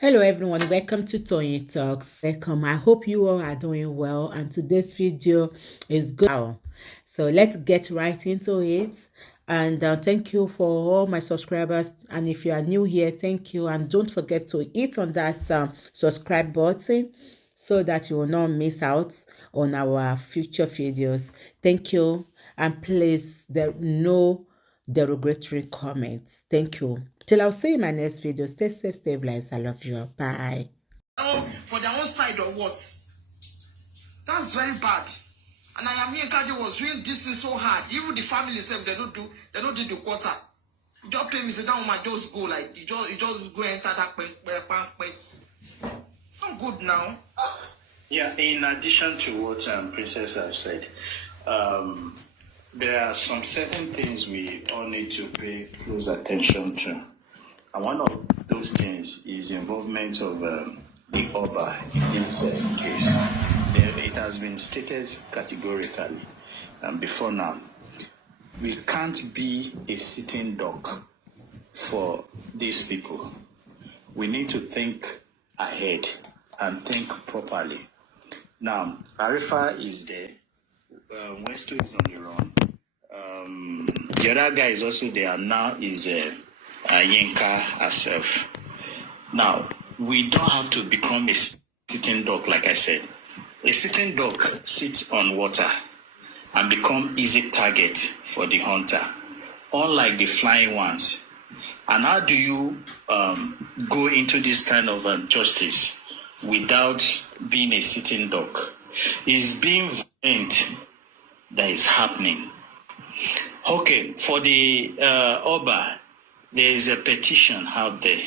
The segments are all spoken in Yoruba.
Hello everyone, welcome to Tony Talks. Welcome. I hope you all are doing well and today's video is good. So let's get right into it. And thank you for all my subscribers. And if you are new here, thank you. And don't forget to hit on that subscribe button so that you will not miss out on our future videos. Thank you. And please, no derogatory comments. Thank you. Till I'll see you in my next video. Stay safe, stay blessed. I love you. Bye. For their own side or what? That's very bad. And I am here, Kaji was doing this thing so hard. Even the family said they don't do the quarter. You just pay me, sit down, my just go like you just go enter that it's not good now. Yeah, in addition to what Princess have said, there are some certain things we all need to pay close attention to. And one of those things is the involvement of the Oba in this case. It has been stated categorically before now, we can't be a sitting duck for these people. We need to think ahead and think properly. Now, Arifa is there. Westo is on the run. The other guy is also there. Now is Yinka herself. Now, we don't have to become a sitting duck, like I said. A sitting duck sits on water and become easy target for the hunter, unlike the flying ones. And how do you go into this kind of justice without being a sitting duck? It's being violent that is happening. Okay, for the Oba, there is a petition out there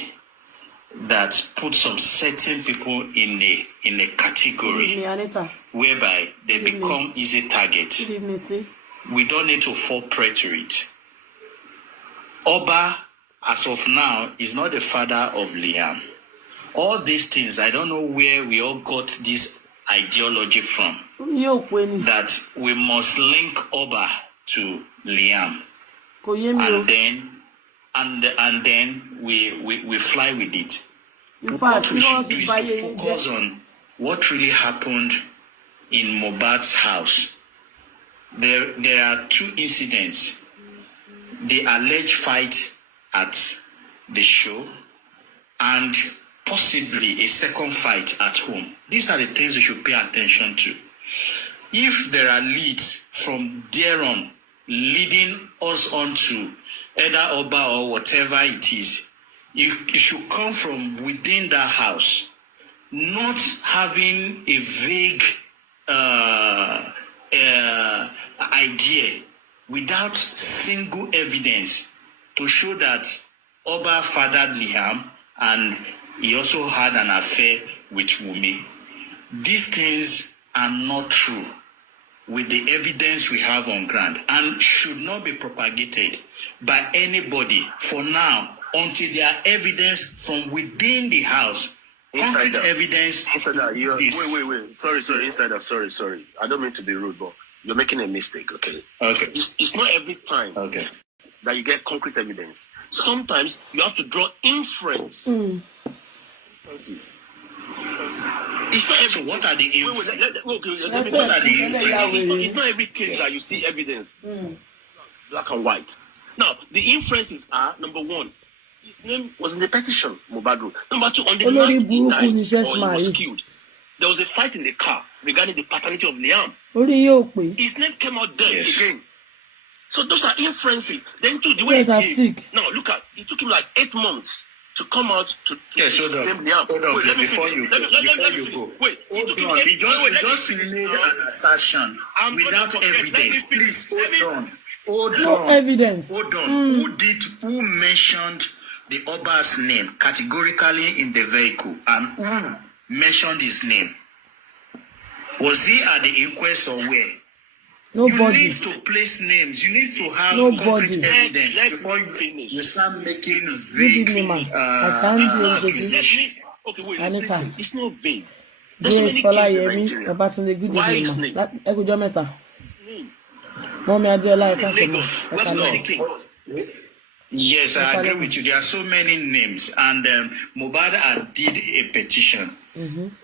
that puts some certain people in a category whereby they become easy targets. We don't need to fall prey to it. Oba, as of now, is not the father of Liam. All these things, I don't know where we all got this ideology from. That we must link Oba to Liam. And then we fly with it. What we should do is to focus on what really happened in Mohbad's house. There are two incidents. The alleged fight at the show and possibly a second fight at home. These are the things we should pay attention to. If there are leads from there on leading us on to either Oba or whatever it is, it should come from within that house, not having a vague idea without single evidence to show that Oba fathered Liam and he also had an affair with Wumi. These things are not true with the evidence we have on ground and should not be propagated by anybody for now until there are evidence from within the house. Concrete evidence. Insider, wait. Sorry, Insider, sorry. I don't mean to be rude, but you're making a mistake, okay? Okay. It's not every time that you get concrete evidence. Sometimes you have to draw inference. Instances. It's not every, so what are the inferences? What are the inferences? It's not every case that you see evidence, black and white. Now, the inferences are, number one, his name was in the petition, Mohbad. Number two, on the night he died or he was killed, there was a fight in the car regarding the paternity of Liam. His name came out there again. So those are inferences. Then too, the way he sick. Now look at, it took him like 8 months to come out to yes, hold on, please, before you go. Wait, hold on. You just made an assertion without evidence. Please, hold on. No evidence. Hold on. Who mentioned the Oba's name categorically in the vehicle and who mentioned his name? Was he at the inquest or where? Nobody. You need to place names. You need to have concrete evidence before you start making vague accusations. Okay, wait. Anytime. It's not vague. Yes, Why is name? Mommy, I do like Lagos. Where's the case? Yes, I agree with you. There are so many names, and Mohbad did a petition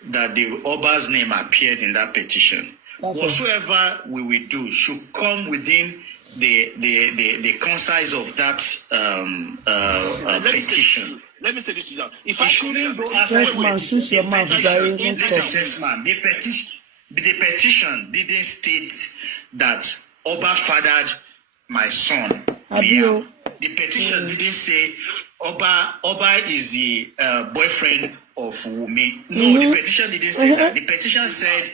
that the Oba's name appeared in that petition. Whatsoever we will do should come within the concise of that petition. Let me say this to you. If I I shouldn't go Yes, man. The petition didn't state that Oba fathered my son. Liam. The petition didn't say Oba is the boyfriend of Wumi. No, the petition didn't say that. The petition said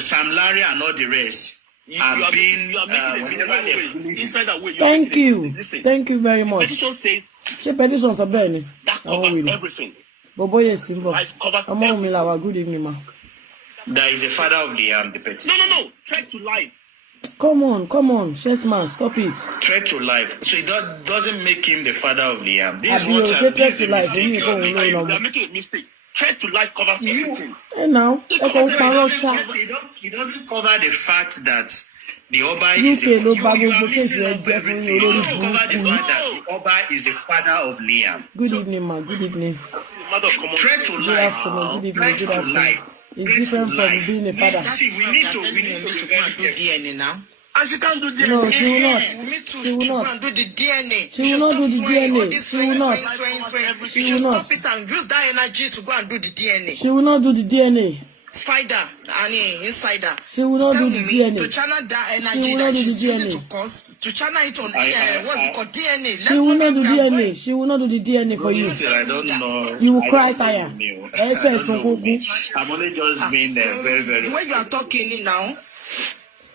Sam Larry and all the rest are being inside that way. Thank you. Listen, Thank you very much. petition says Ṣé petition sọ bẹ́ẹ̀ ni? that covers everything. Bobo yes simbo. Right, covers Ọmọ mi la wa good evening ma. That is the father of the petition. No. Try to lie. Come on, Chessman, stop it. Threat to life. So it doesn't make him the father of Liam. This is Abi, what you this threat is to the life, mistake you you go are no, making. no. You are making a mistake. Try to lie covers everything. Hey now, It doesn't cover the fact that the Oba is the ló bá you are gbogbo missing kéèsì up ẹgbẹ́ fún everything. yín It olórí doesn't cover the burúkú. fact that the Oba is the father of Liam. Good evening ma, good evening. Matter of common Threat to Good life. afternoon, good Threat evening, good to afternoon. life. It's Threat different to from life. being a father. See, we need to be very do careful. DNA now. And she can't do DNA. No, she will not. Me too. She will She not. go and do the DNA. She will not do the DNA. She will not. You She should will not. stop it and use that energy to go and do the DNA. She will not do the DNA. Spider and insider. She will not Tell do the me DNA. to channel that She energy will not that do she's the using DNA. to cause, to channel it on what's it called, DNA. She will not do DNA. She will not do the DNA for you. Listen, I don't know. You will I cry don't know tire. me. I Ẹsẹ̀ don't ẹ̀sùn know kúkú. me. I'm only just being very, The very. way you are talking now,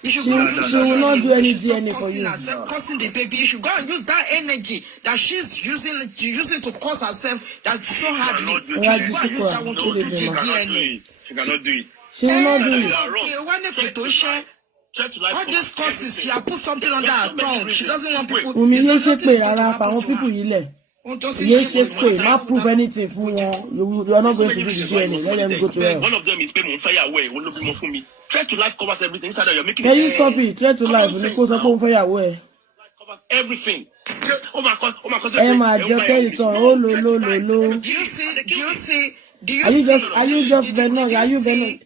you should She go will- and do she will that. not do any You should stop DNA for causing you. herself, causing the baby. You should go and use that energy that she's using to cause herself that's so hardly. cannot do You it. should go and use that one to do the She cannot do DNA. it. She cannot do it. She will not do You it. are wrong. Try to lie All these covers causes, she everything. has put something under her tongue. She doesn't want people. Wùmí it's yé not ṣe nothing pé is going to rárá happen fáwọn to pípù her. yìí lẹ̀. Wọ́n just Yé say ṣe pé má prove anything fún wọn. You are not going to do the DNA. Let them go to hell. One of them is pay mon fire away. Won't be more for me. Try to life covers everything. Inside that you're making Can you stop it? Try to life. Common Ní kó sọ pé òun fẹ́ yàwó ẹ̀. covers everything. Oh my God! Ẹ máa jẹ́ kẹ́yìn tán. Ó lo lo lo lo. Do you see? Are you just venom? Are you venom?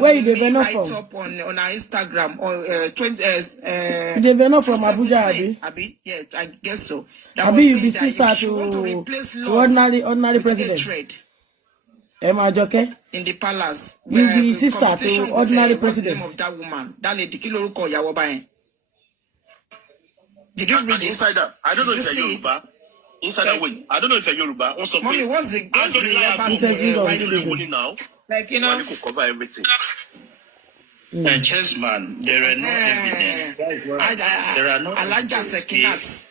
Where you dey venom from? Up on our Instagram on 20. You dey venom from Abuja, abi? Abi, yes, I guess so. That Abi was you be saying that sister if she want to replace to love ordinary with president? hatred Ẹ máa jọkẹ́. in the palace. You where be sister to competition with, ordinary what's the president. name of that woman? That lady, kí lorúkọ ìyàwó ọba yẹn? Did you read it? Inside that, I don't know Did if you you're see it? Yoruba. Inside that way, I don't know if you're Yoruba. On some Mommy, what's the Interview on wife television. name? now? Like, you Why know, they could cover everything. Chessman, there are no evidence. That is what there are no Alaja evidence.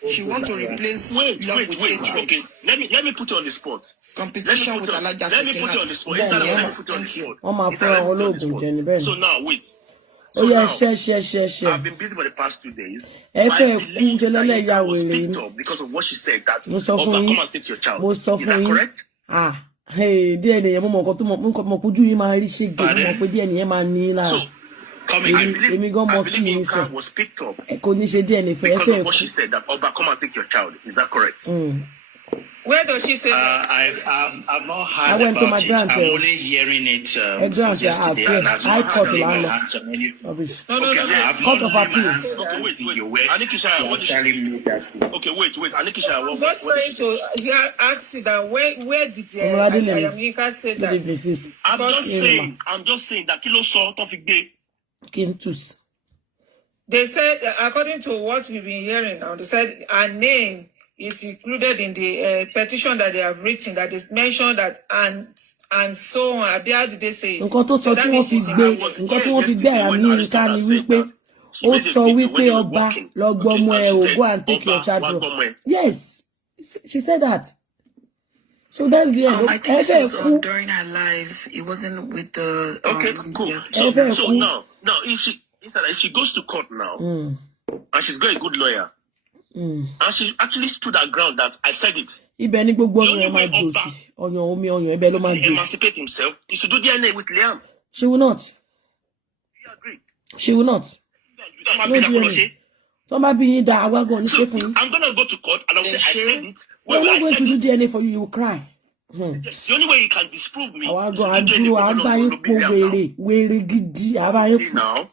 Sekinat, she want to replace Wait. love with hatred. Okay, let me put you on the spot. Competition with Alaja Let me put you on the Sekinat. spot. Inside that, let me Yes, put you on the thank you. spot. Wọ́n máa Inside, fún let me àwọn put you on the olóògùn spot. jẹ ní bẹ́ẹ̀ ni. So now, wait. Ó So yẹ now, ṣẹ́. I've been busy for the past 2 days. Ẹ But fẹ́ I kú believe ṣe that lẹ́lẹ́ Yinka ìyá was wèrè picked ni. up because of what she said. That Mo sọ Oba, fún come yín. and take your child. Mo sọ Is fún that yín. correct? Díẹ̀ nìyẹn mo mọ̀ nǹkan tó mọ̀ kójú yín máa rí ṣége. Mo mọ̀ pé díẹ̀ nìyẹn máa ní lára. So, I Èmi gan mọ̀ kí believe ni Yinka sìn. was picked up Ẹ kò ní ṣe díẹ̀ ní fẹ́. Ẹ because fẹ́ of what kú. she said. That Oba, come and take your child. Is that correct? where does she say that? I've not I heard went to my about it. grant, I'm only hearing it grant, since yesterday, yeah, and I've I not caught laid my land. hands on anything. Rubbish. No. I've Court not of laid my appeals. hands on Okay, any wait. video where Anikisha, you what are did she telling me that. Okay, wait. Anikisha, I'm just trying to ask you that where did Yinka say Good evening, that? sis. I'm just saying that Kilo saw Tofik Bay. Kintus. They said, according to what we've been hearing now, they said her name is included in the petition that they have written, that is mentioned that and so on. Abi, how did they say it? Nǹkan tó sọ tí wọ́n fi gbé àrà ní Yinka ni wípé ó sọ wípé ọba lọ gbọmọ ẹ ò go and take your child from. Yes, she said that. So that's the end. I think this was during her life. It wasn't with the. Okay, cool. Yeah. So now if she goes to court now, and she's got a good lawyer, and she actually stood her ground that I said it. Ibẹ̀ ni gbogbo ọyàn ẹ máa jò sí. Ọyàn omi ọyàn ibẹ̀ ló máa jò sí. Emancipate himself is to do DNA with Liam. She will not. You agree? She will not. You No DNA. Somebody being that we're going to So say for you. I'm gonna go to court and I'll say I said it. We're Well, not I going said to do it. DNA for you, you will cry. Yes, the only way you can disprove me I want is to to go and do do DNA. I'm buying gidi. I'm buying Now.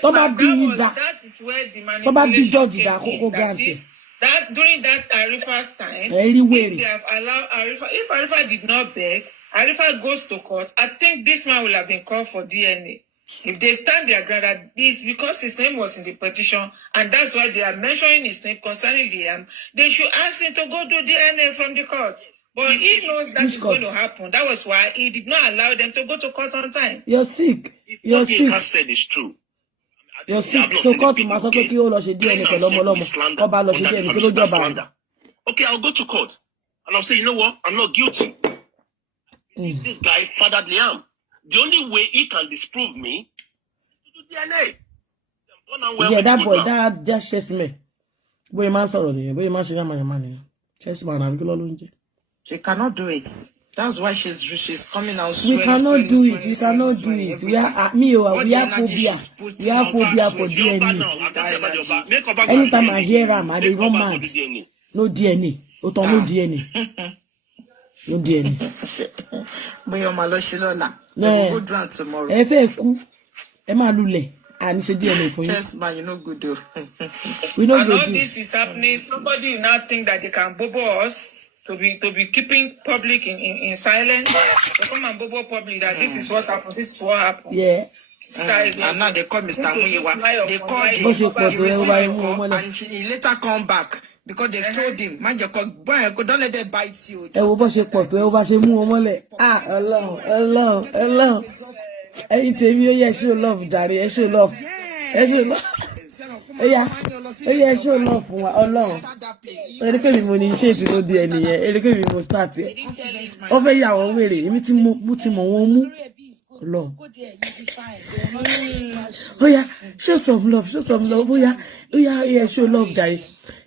somebody being that that. is where the Somebody be manipulation judge came that in. Koko That Grant. is, that during that Arifa's time, Very if wary. they have allowed Arifa, if Arifa did not beg, Arifa goes to court, I think this man will have been called for DNA. If they stand their ground that this, because his name was in the petition, and that's why they are mentioning his name concerning Liam, they should ask him to go do DNA from the court. But he knows that is going to happen. That was why he did not allow them to go to court on time. You're sick. You're What sick. Yinka said is true. You're sick. So court to massacre you all she DNA pẹ̀lú ọmọ ọlọ́mọ. Ọba lọ ṣe DNA kí ló jọba. Okay, I'll go to court. And I'll say, you know what? I'm not guilty. This guy fathered Liam. The only way he can disprove me is to do DNA. Yeah, that boy, that just chess me. Boy, man, sorry, boy, man, she got my money. Chess man, I'm going to. She cannot do it. That's why she's coming out. We cannot do it. We cannot do it. We are me. We have phobia. We have phobia for DNA. Anytime I hear him, I dey go mad. No DNA. Oto no DNA. No DNA. But you're my Lola. No. Go drown tomorrow. Ẹ fẹ́ kú. Ẹ máa lulẹ̀. And she DNA for you. Yes, man, you know good though. We know and all good. this is happening. Somebody will now think that they can bobo us to be keeping public in silence. To come and bobo public that this is what happened. This is what happened. Yeah. And now they call Mr. Muyiwa. They called him. He And he later come back because they've told him, man, don't let them bite you. Ẹ wo bó ṣe pọ̀ tó ẹ wo bá ṣe mú wọn mọ́lẹ̀. Ah, Ọlọ́run. Ẹ̀yin tèmi ó yẹ show love jàre, ẹ show love. Ẹ show love. Ó yá show love fún wa Ọlọ́run. Eri pé mi mo ní ṣe ti ló di ẹnìyẹn. Eri pé mi mo start ẹ. Ó fẹ́ yà wọ́n wèrè. Èmi tí mo mọ̀ wọ́n mú. Ọlọ́run. Ó yá show some love. Ó yá show love jàre.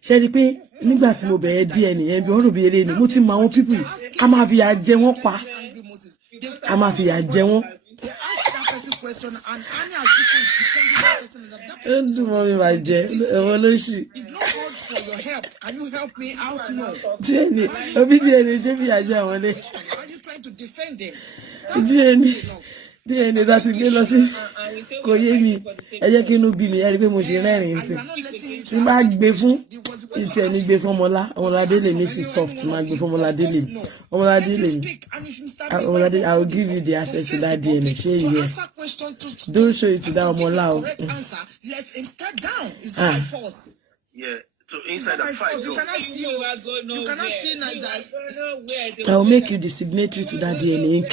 Ṣé rí pé nígbà tí mo bẹ̀rẹ̀ DNA bí wọ́n rò bí eré ni mo ti mọ àwọn people a máa fi yà jẹ wọ́n pa. A máa fi yà jẹ wọ́n. Question and Annie has Don't worry, my dear. it's not God for your help. Can you help me out now? DNA. Why are you trying to defend him? DNA that is gbé lọ sí kò yé mi ẹ jẹ́ kí inú bí mi ẹ rí pé mo ṣe rẹ́rìn sí tí máa gbé fún ìtì ẹni gbé fún Ọmọládé lè ní ti soft máa gbé fún Ọmọládé lè Ọmọládé I will give you the access to that DNA ṣé you hear don't show it to that Ọmọlá o. Let him step down. Is that my force? Yeah. So inside the fight, you cannot see that. I will make you the signatory to that DNA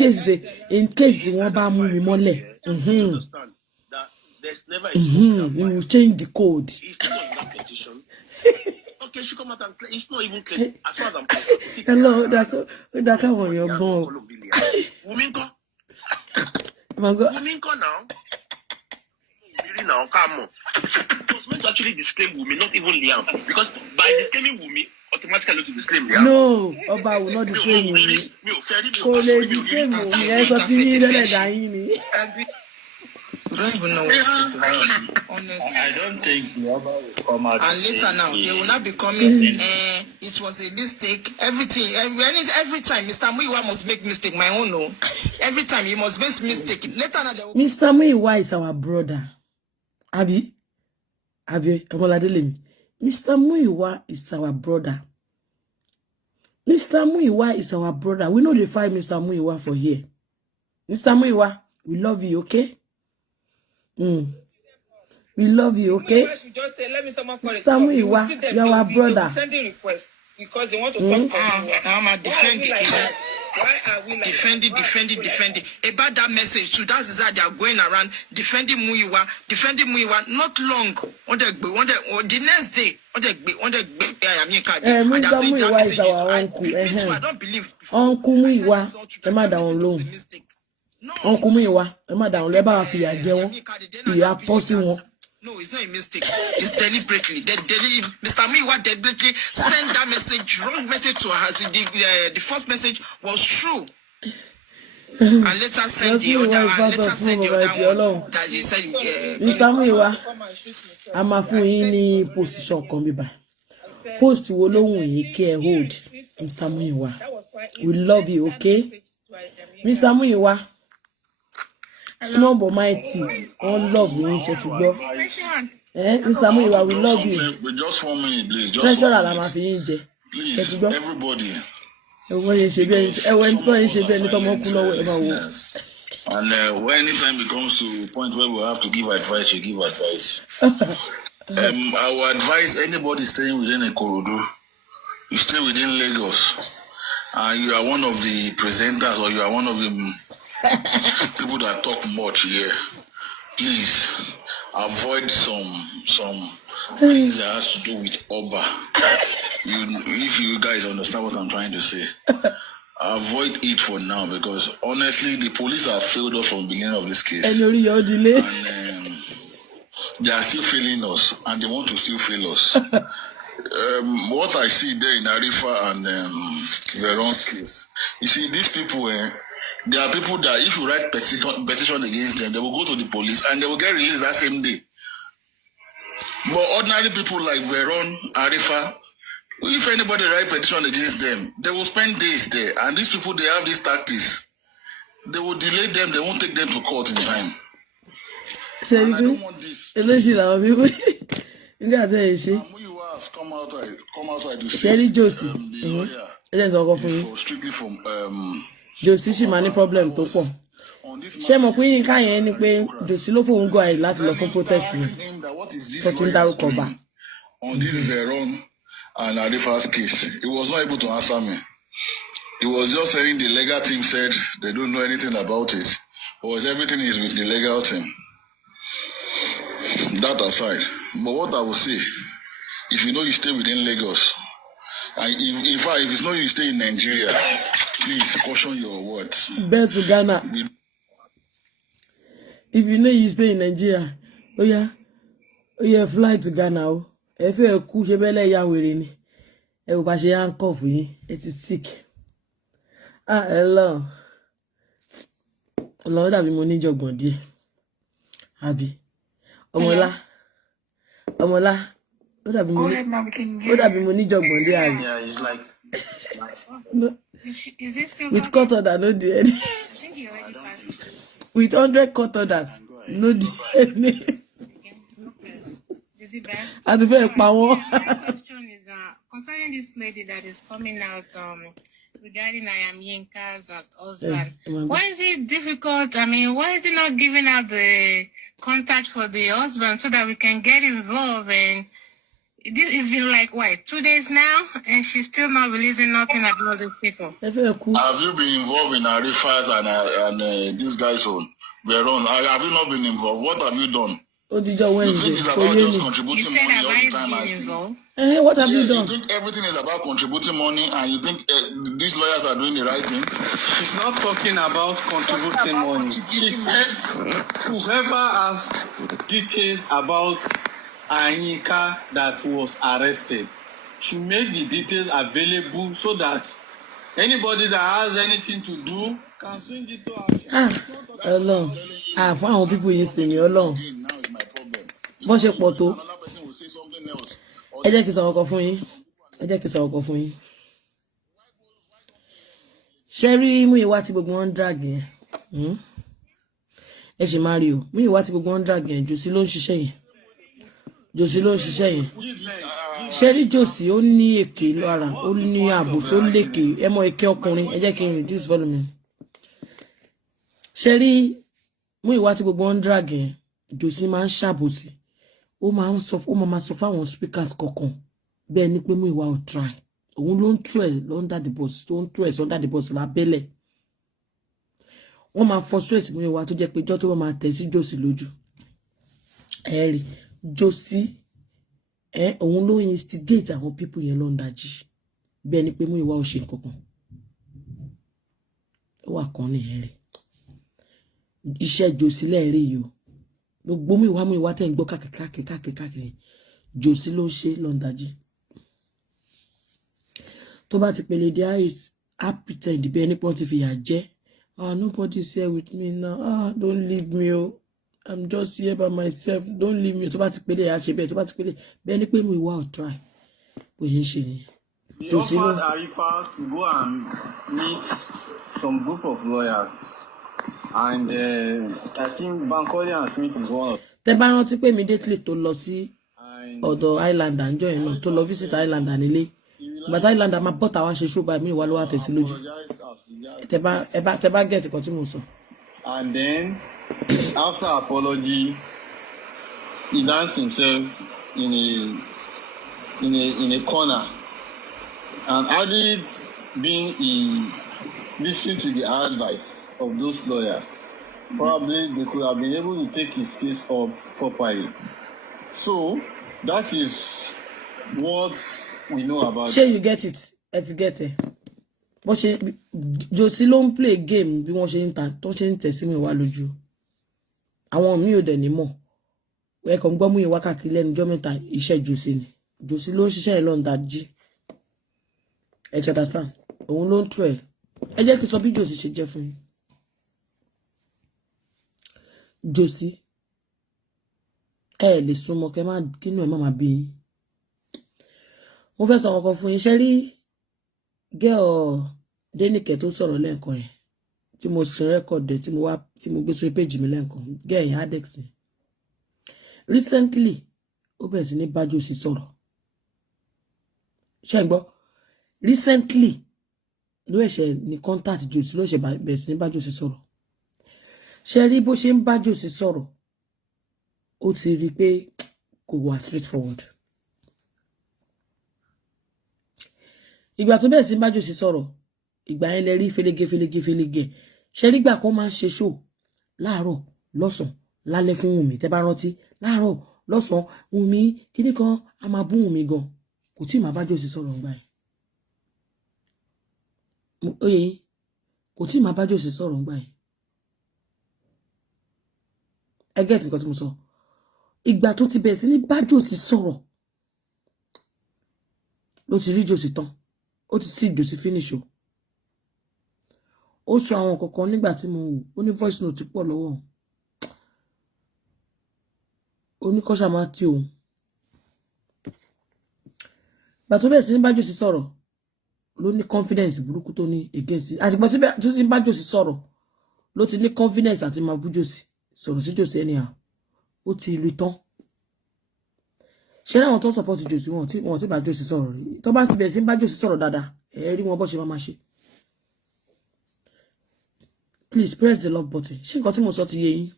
in case the one bá mú mi mọ́lẹ̀. Understand that there's never a You will change the code. It's not in that petition. Okay, she come out and play. It's not even clear. As far as I'm concerned. Hello, that one you're born. Wominko My God. now. Really now, come on. It was meant to actually disclaim Wumi, not even Liam. Because by disclaiming Wumi, automatically to disclaim Liam. No, Oba will not disclaim Wumi. Kò lè disclaim Wumi. Ẹ sọ ti yín lẹ́lẹ̀ dáyín ni. We don't even know what to do. Honestly. I don't think the Oba will come out. And later now, they will not be coming. It was a mistake. Every time, Mr. Muyiwa must make mistake. My own, no. Every time he must make mistake. Later now, they will. Mr. Muyiwa is our brother. Abi, Ọmọládé lèmi. Mr. Muyiwa is our brother. Mr. Muyiwa is our brother. We know they fight Mr. Muyiwa for here. Mr. Muyiwa, we love you, okay? We love you, okay? Just say, let me someone call it. Mr. Muyiwa, you're our brother. Sending request because they want to talk for you. I'm a defending. Why are we like Defending. About that message, so that's how they are going around defending Muyiwa. Not long. The next day, Mr. Muyiwa is our uncle. I don't believe. Uncle Muyiwa, ẹ má dá wọn lóhùn. Uncle Muyiwa, ẹ má dá wọn lóhùn. Ẹ bá wa fìyà jẹ wọ́n. Ìyà tọ́ sí wọn. No, it's not a mistake. It's deliberately. Mr. Muyiwa deliberately sent that message, wrong message to her. So the first message was true. and later send the other one that you said. Mr. Muyiwa, I'm a fún yín ní position kan bíbá. Post wo lóhùn yìí kí ẹ hold, Mr. Muyiwa. We love you, okay? Mr. Muyiwa, small but mighty, on love yín ṣe ti gbọ́. Mr. Muyiwa, we love you. Just 1 minute, please. Just treasure la máa fi yín jẹ. Please, everybody. And when anytime it comes to a point where we have to give advice, you give advice. I would advise anybody staying within Ikorodu, you stay within Lagos, and you are one of the presenters or you are one of the people that talk much here. Please avoid some things that has to do with Oba. If you guys understand what I'm trying to say, avoid it for now, because honestly, the police have failed us from the beginning of this case. And they are still failing us, and they want to still fail us. What I see there in Arifa and Veron's case, you see, these people, there are people that if you write petition against them, they will go to the police and they will get released that same day. But ordinary people like Veron, Arifa, if anybody write petition against them, they will spend days there. And these people, they have these tactics. They will delay them. They won't take them to court in time. And I don't want this. You got come outside to say the lawyer strictly from Josie she money problem tó pọ̀. Ṣé mo pé Yinka yẹn ni pé Josie ló fóun go ahead láti lọ fún protest ni. Tó tún dárúkọ bá. On this Veron and Arifa's case, he was not able to answer me. He was just saying the legal team said they don't know anything about it. Because everything is with the legal team. That aside. But what I will say, if you know you stay within Lagos, and if it's not you stay in Nigeria, please caution your words. Bear to Ghana. If you know you stay in Nigeria, oh yeah, fly to Ghana. Oh. If you're cool, you better ya wèrè ni. Ẹ ò bá ṣe handcuff yín, it is sick. Hello. Ọlọ́run dàbí mo ní jọ̀gbọ̀n díẹ̀. Àbí. Ọmọlá. Ó dàbí mo ní jọ̀gbọ̀n díẹ̀ àbí. Yeah, it's like No. Is it still With cut order, no DNA. With 100 cut orders, no DNA. Is it back? At the very power. My question is concerning this lady that is coming out regarding Yinka's husband. Why is it difficult? I mean, why is it not giving out the contact for the husband so that we can get involved? And this has been like, what, 2 days now? And she's still not releasing nothing about these people. Have you been involved in Arifa's and this guy's own? Veron, have you not been involved? What have you done? You think it's about just contributing You said, money have all I the time? been involved? What have you done? You think everything is about contributing money, and you think these lawyers are doing the right thing? She's not talking about contributing money. She said whoever has details about Yinka that was arrested should make the details available so that anybody that has anything to do can swing it to her. Ọlọ́run. Fún àwọn people yìí sì ni Ọlọ́run. Bọ́n ṣe pọ̀ tó. Ẹ jẹ́ kí n sọ ọkọ̀ fún yín. Ṣé rí Múyìwá tí gbogbo wọn ń drag yẹn? Ẹ ṣì máa rí o. Múyìwá tí gbogbo wọn ń drag yẹn, Josie ló ń ṣiṣẹ́ yẹn. Ṣé rí Josie ó ní èké lára, ó ní àbòsí, ó lékè. Ẹ mọ èké ọkùnrin. Ẹ jẹ́ kí n reduce volume. Ṣé rí Múyìwá tí gbogbo wọn ń drag yẹn, Josie máa ń ṣàbòsí. Ó máa sọ fáwọn speakers kọ̀ọ̀kan bẹ́ẹ̀ ni pé Múyìwá ò try. Òun ló ń tú ẹ̀ under the bus, tó ń tú ẹ̀ under the bus lábẹ́lẹ̀. Wọ́n máa frustrate Múyìwá tó jẹ́ pé ìjọ́ tó wọ́n máa tẹ̀ sí Josie lójú. Ẹ rí Josie, òun ló instigate àwọn people yẹn lọ́ndàjì. Bẹ́ẹ̀ ni pé Múyìwá ò ṣe nǹkan kan. Ó wà kan ní ẹ̀rẹ̀. Iṣẹ́ Josie lẹ́ẹ̀rí yìí o. Gbogbo Múyìwá tẹ̀ ń gbọ́ káàkiri Josie ló ṣe lọ́ndàjì. Tó bá ti pele di Harris, á pretend bí ẹni pọ́n ti fìyà jẹ, Nobody's here with me now. Don't leave me. Oh. I'm just here by myself. Don't leave me. Tó bá ti pele a ṣe bẹ́ẹ̀, tó bá ti pele bẹ́ẹ̀ ni pé mi wá try. Bó ṣe ń ṣe ni. He offered Arifa to go and meet some group of lawyers. And I think Bankole and Smith is one of them. Tẹ́ bá rántí pé immediately tó lọ sí ọ̀dọ̀ Islander ńjọ́ yẹn náà tó lọ visit Islander nílé. But Islander máa bọ́ta wá ṣe show by me wá ló wá tẹ̀sí lójú. Tẹ́ bá get nǹkan tí mo sọ. And then after apology, he lands himself in a corner. And added being he listened to the advice of those lawyers, probably they could have been able to take his case up properly. So that is what we know about. Sure, you get it. Let's get it. But Josie ló ń play game bí wọ́n ṣe ń ta tó ṣe ń tẹ̀sí mi wá lójú. Àwọn mi ò dẹ̀ ní mọ̀. Ẹ kàn gbọ́ mú ìwà káàkiri lẹ́nu ọjọ́ mẹ́ta iṣẹ́ Josie ni. Josie ló ń ṣiṣẹ́ ẹ̀ lọ́nà dájí. Ẹ ṣe understand? Òun ló ń tú ẹ̀. Ẹ jẹ́ kí n sọ bí Josie ṣe jẹ́ fún yín. Josie ẹ lè súnmọ́ kẹ́ má kínú ẹ̀ má máa bí yín. Mo fẹ́ sọ ọkọ̀ fún yín ṣe rí girl Denike tó sọ̀rọ̀ lẹ́ẹ̀kan yẹn tí mo ṣe record tí mo gbé sórí page mi lẹ́ẹ̀kan girl yẹn Adex recently ó bẹ̀rẹ̀ sí ní bá Josie sọ̀rọ̀ ṣé ń gbọ́ recently ló ẹ̀ṣẹ̀ ní contact Josie ló ẹ̀ṣẹ̀ bẹ̀rẹ̀ sí ní bá Josie sọ̀rọ̀ ṣe rí bó ṣe ń bá Josie sọ̀rọ̀ ó ti rí pé kò wá straightforward. Ìgbà tó bẹ̀rẹ̀ sí bá Josie sọ̀rọ̀ ìgbà yẹn lẹ rí felege ṣe rí gbà kan máa ń ṣe show láàárọ̀ lọ́sàn lálẹ́ fún Wùnmí tẹ́ bá rántí láàárọ̀ lọ́sàn Wùnmí kíní kan a máa bú Wùnmí gan kò tí ì máa bá Josie sọ̀rọ̀ ńgbà yẹn oye kò tí ì máa bá Josie sọ̀rọ̀ ńgbà yẹn ẹ get nǹkan tí mo sọ ìgbà tó ti bẹ̀rẹ̀ sí ní bá Josie sọ̀rọ̀ ló ti rí Josie tán ó ti sí Josie finish o ó sọ àwọn kankan nígbà tí mo wò ó ní voice note pọ̀ lọ́wọ́ ó ní kọ́ṣà máa tí òun ìgbà tó bẹ̀rẹ̀ sí ní bá Josie sọ̀rọ̀ ló ní confidence burúkú tó ní against àtìgbà tó ti bá Josie sọ̀rọ̀ ló ti ní confidence àti máa bú Josie sọ̀rọ̀ sí Josie anyhow ó ti rí tán ṣé àwọn tó support Josie wọn tí bá Josie sọ̀rọ̀ rí tó bá ti bẹ̀rẹ̀ sí bá Josie sọ̀rọ̀ dáadáa ẹ rí wọn bó ṣe máa ṣe. Please press the love button ṣé nǹkan tí mo sọ ti yé yín.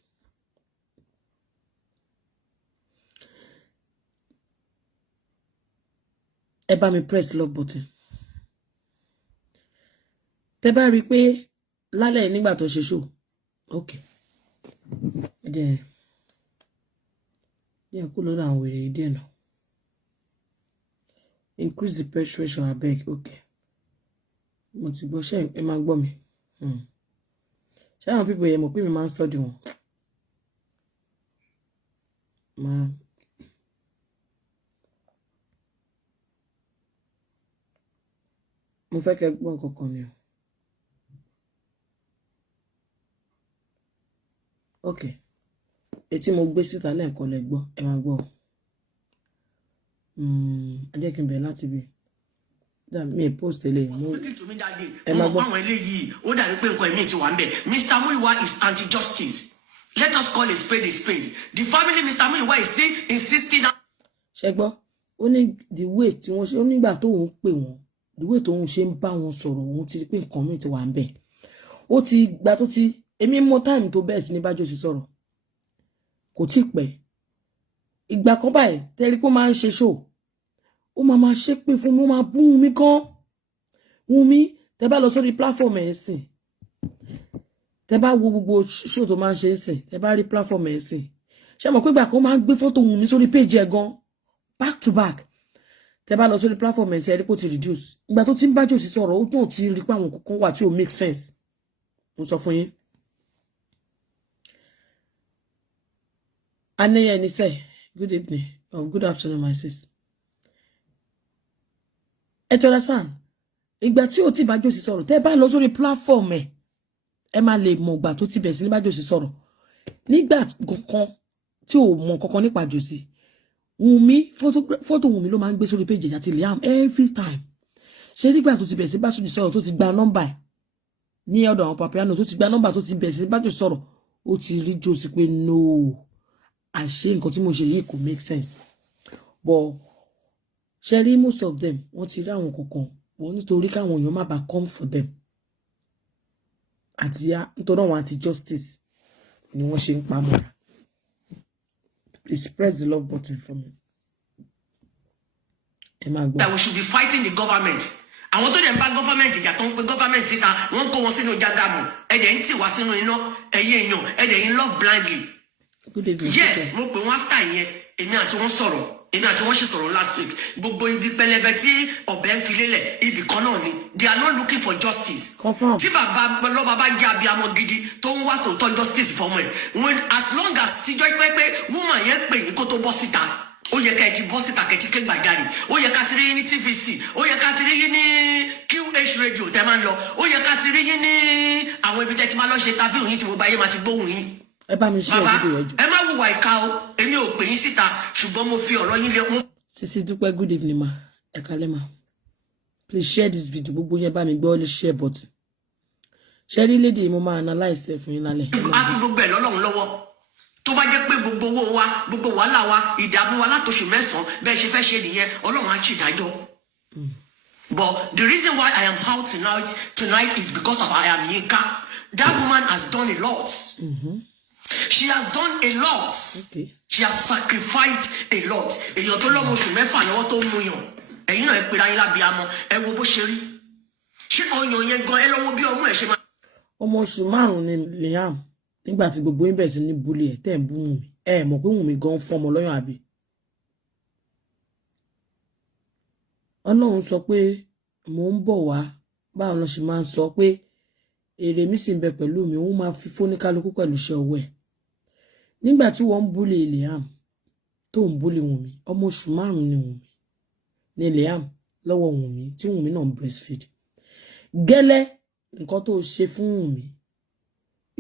Ẹ bá mi press love button. Tẹ́ bá rí pé lálẹ́ nígbà tó ṣe show okay kú lọ́dọ̀ àwọn wèrè ìdí ẹ̀nà increase the pressure abeg okay mo ti gbọ́ ṣe ẹ máa gbọ́ mi ṣé àwọn pípọ̀ yẹn mọ̀ pé mi máa ń study wọn mo fẹ́ kẹ́ gbọ́ nǹkan kan ni o okay etí mo gbé síta lẹ́ẹ̀kan lẹ gbọ́ ẹ máa gbọ́ ẹ jẹ́ kí n bẹ̀rẹ̀ láti bí mi post eléyìí ẹ máa gbọ́. àwọn eléyìí ó dàbí pé nǹkan ẹ̀mí ti wà ń bẹ̀. Mr. Muiwa is anti-justice. Let us call a spade a spade. The family Mr. Muiwa is still insisting. ṣe gbọ́ ó ní the way tí wọ́n ṣe ó nígbà tóun pè wọ́n the way tóun ṣe ń bá wọn sọ̀rọ̀ òun ti rí pé nǹkan mi ti wà ń bẹ̀ ó ti gbà tó ti èmi mọ time tó bẹ́ẹ̀ sí ní bá Josie sọ̀rọ̀ kò tí pẹ́ ìgbà kan báyìí tẹ́rí pé ó máa ń ṣe show ó máa ṣe pé fún mi ó máa bú Wùnmí gan Wùnmí tẹ́ bá lọ sórí platform ẹ̀ sìn tẹ́ bá wo gbogbo show tó máa ń ṣe sìn tẹ́ bá rí platform ẹ̀ sìn ṣé mọ̀ pé ìgbà kan máa ń gbé fọ́tò Wùnmí sórí page ẹ̀ gan back to back tẹ́ bá lọ sórí platform ẹ̀ sìn ẹ̀ rí pé ó ti reduce ìgbà tó ti ń bá Josie sọ̀rọ̀ ó náà ti rí pé àwọn kankan wà tí ò make sense mo sọ fún yín. Aneye ni say, good evening or good afternoon, my sis. Ẹ ti understand? Ìgbà tí ó ti bá Josie sọ̀rọ̀, tẹ́ bá lọ sórí platform ẹ̀, ẹ má lè mọ̀ ìgbà tó ti bẹ̀ sí ní bá Josi sọ̀rọ̀ nígbà kankan tí ò mọ̀ kankan nípa Josi Wunmi fọ́tò Wunmi ló máa ń gbé sórí page àti Liam every time ṣé nígbà tó ti bẹ̀ sí bá Josi sọ̀rọ̀ tó ti gba nọ́mbà ẹ̀ ní ọ̀dọ̀ àwọn Papiano tó ti gba nọ́mbà tó ti bẹ̀ sí bá Josi sọ̀rọ̀ ó ti rí Josi pé no àṣé nǹkan tí mo ṣe yìí kò make sense but ṣe rí most of them wọ́n ti rí àwọn kankan wọ́n nítorí káwọn èèyàn má bàa come for them àti nítorí àwọn àti justice ni wọ́n ṣe ń pa mọ́ra. Please press the love button for me. That we should be fighting the government. Àwọn tó dẹ̀ ń bá government ìjà tó ń pe government síta wọ́n kó wọn sínú jágàmù ẹ̀dẹ̀ ń tì wá sínú iná ẹ̀yẹ èèyàn ẹ̀dẹ̀ in love blindly. Yes, mo pè wọ́n after yẹn èmi àti wọ́n sọ̀rọ̀ èmi àti wọ́n ṣe sọ̀rọ̀ last week gbogbo ibi pẹlẹbẹ tí ọ̀bẹ ń fi lélẹ̀ ibì kan náà ni they are not looking for justice. Tí bàbá lọ́ba bá jẹ́ abiyamọ gidi tó ń wá tòótọ́ justice fọmọ ẹ̀ when as long as tíjọ́ pé woman yẹn pè yín kó tó bọ́ síta ó yẹ ká ẹ ti bọ́ síta kẹ́ ti ké gbàjarì ó yẹ ká ti rí yín ní TVC ó yẹ ká ti rí yín ní QH radio tẹ́ máa ń lọ ó yẹ ká ti rí yín ní àwọn ibi tẹ́ ti máa lọ ṣe interview yín tí mo bá yé máa ti gbóhùn yín. Ẹ bá mi ṣe fídíò yẹn jù. Ẹ má hùwà ìkà o èmi ò pè yín síta ṣùgbọ́n mo fi ọ̀rọ̀ yín lé wọn. Sisi Dúpẹ́ good evening ma ẹ kálẹ́ ma please share this video gbogbo yẹn bá mi gbọ́ lè share button share rí lady mo máa analyse ẹ fún yín lálẹ́. A fi gbogbo ẹ̀ lọ́lọ́run lọ́wọ́ tó bá jẹ́ pé gbogbo owó wa gbogbo wàhálà wa ìdààmú wa látòṣù mẹ́sàn-án bẹ́ẹ̀ ṣe fẹ́ ṣe nìyẹn Ọlọ́run á ṣèdájọ́. But the reason why I am out tonight is because of I am Yinka. That woman has done a lot. She has done a lot. Okay. She has sacrificed a lot. Èèyàn tó lọ́mọ oṣù mẹ́fà lọ́wọ́ tó mú yàn. Ẹ̀yin náà ẹ pera yín lábíamọ. Ẹ wo bó ṣe rí. Ṣé ọyàn yẹn gan ẹ lọ́wọ́ bí ọmú ẹ̀ ṣe máa. Ọmọ oṣù 5 ni Liam nígbà tí gbogbo yín bẹ̀rẹ̀ sí ní bully ẹ̀ tẹ́ ń bú Wunmi. Ẹ mọ̀ pé Wunmi gan fọmọ lọ́yàn àbí. Ọlọ́run sọ pé mò ń bọ̀ wá báwo ló ṣe máa ń sọ pé èrè mi sì ń bẹ pẹ̀lú mi òun máa fi fóníkálukú pẹ̀lú iṣẹ́ ọwọ́ ẹ̀. Nígbà tí wọ́n ń bully Liam tó ń bully Wunmi ọmọ oṣù 5 ni Wunmi ní Liam lọ́wọ́ Wunmi tí Wunmi náà ń breastfeed. Gẹ́lẹ́ nǹkan tó ṣe fún Wunmi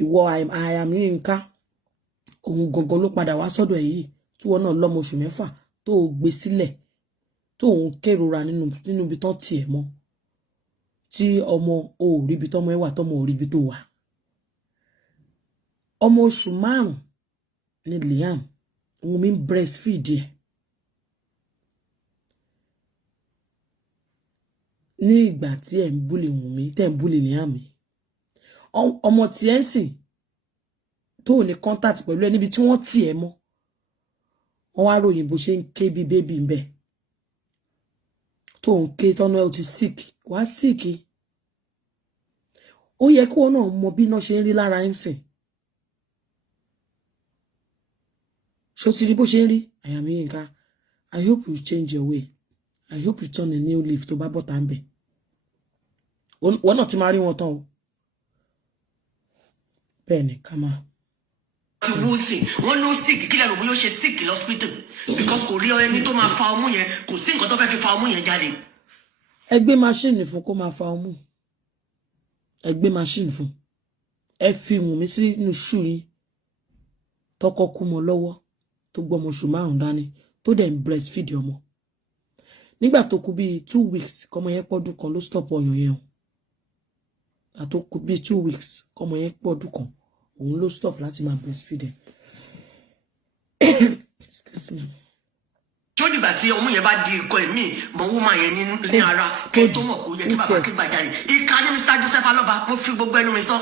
ìwọ I am Yinka òun gangan ló padà wá sọ́dọ̀ ẹ̀ yìí tí wọ́n náà lọ́mọ oṣù 6 tó gbé sílẹ̀ tó ń kérora nínú ibi tán tiẹ̀ mọ́ tí ọmọ ò rí ibi tọ́mọ ẹ̀ wà tọ́mọ ò rí ibi tó wà. Ọmọ oṣù 5 ni Liam Wunmi ń breastfeed ẹ̀. Ní ìgbà tí ẹ̀ ń bully Wunmi tẹ́ ń bully Liam ọmọ tí ẹ̀ ń sìn tó ní contact pẹ̀lú ẹ níbi tí wọ́n tì ẹ́ mọ́ wọ́n wá ròyìn bó ṣe ń ké bí bébì ń bẹ̀ tó ń ké tọ́nà ẹ̀ ti sick wá sick ó yẹ kí wọ́n náà mọ bí náà ṣe ń rí lára ẹ̀ ń sìn ṣó ti rí bó ṣe ń rí I am Yinka I hope you change your way I hope you turn a new leaf tó bá bọ́ta ń bẹ̀ wọ́n náà ti máa rí wọn tán o bẹ́ẹ̀ ni ká máa. Ti wú sí wọn ló sick kí lẹ́nu bí yóò ṣe sick lọ́spítù because kò rí ẹni tó máa fa ọmú yẹn kò sí nǹkan tó fẹ́ fi fa ọmú yẹn jáde. Ẹ gbé machine fún kó máa fa ọmú ẹ gbé machine fún ẹ fi Wunmi sínú ṣú yín tọkọ kú mọ́ lọ́wọ́ tó gbọ́mọ oṣù 5 dání tó dẹ̀ ń breastfeed ọmọ nígbà tó kù bíi 2 weeks kọ́mọ yẹn pọ́dún kan ló stop ọyàn yẹn o àtó kù bíi 2 weeks kọ́mọ yẹn pọ́dún kan òun ló stop láti máa breastfeed ẹ. Excuse me. Tó dìgbà tí ọmú yẹn bá di ikọ̀ ẹ̀mí mọ̀ wúmà yẹn ní ara kí tó mọ̀ kó yẹ kí bàbá kí gbàjarì. Ìka ní Mr. Joseph Aloba mo fi gbogbo ẹnu mi sọ.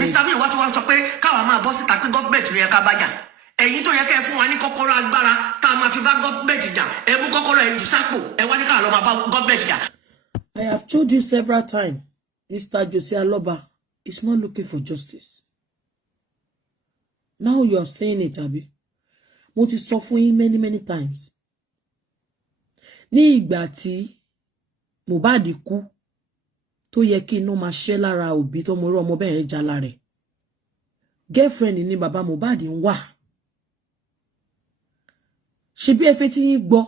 Mr. Mi wá tó wá sọ pé káwa máa bọ́ síta pé gọ́fìmẹ̀tì ló yẹ ká bájà. Ẹ̀yin tó yẹ kẹ́ fún wa ní kọ́kọ́rọ́ agbára tá a máa fi bá gọ́fìmẹ̀tì jà. Ẹ mú kọ́kọ́rọ́ ẹ̀ jù sápò ẹ wá ní káwa lọ máa bá gọ́fìmẹ̀tì jà. I have told you several times Mr. Joseph Aloba is not looking for justice. Now you are saying it, Abi. Mo ti sọ fún yín many times. Ní ìgbà tí Mohbad kú tó yẹ kí iná máa ṣẹ́ lára òbí tó mọ irú ọmọ bẹ́ẹ̀ ń jala rẹ̀. Girlfriend ni bàbá Mohbad ń wà. Ṣé bí ẹ fẹ́ tí yín gbọ́?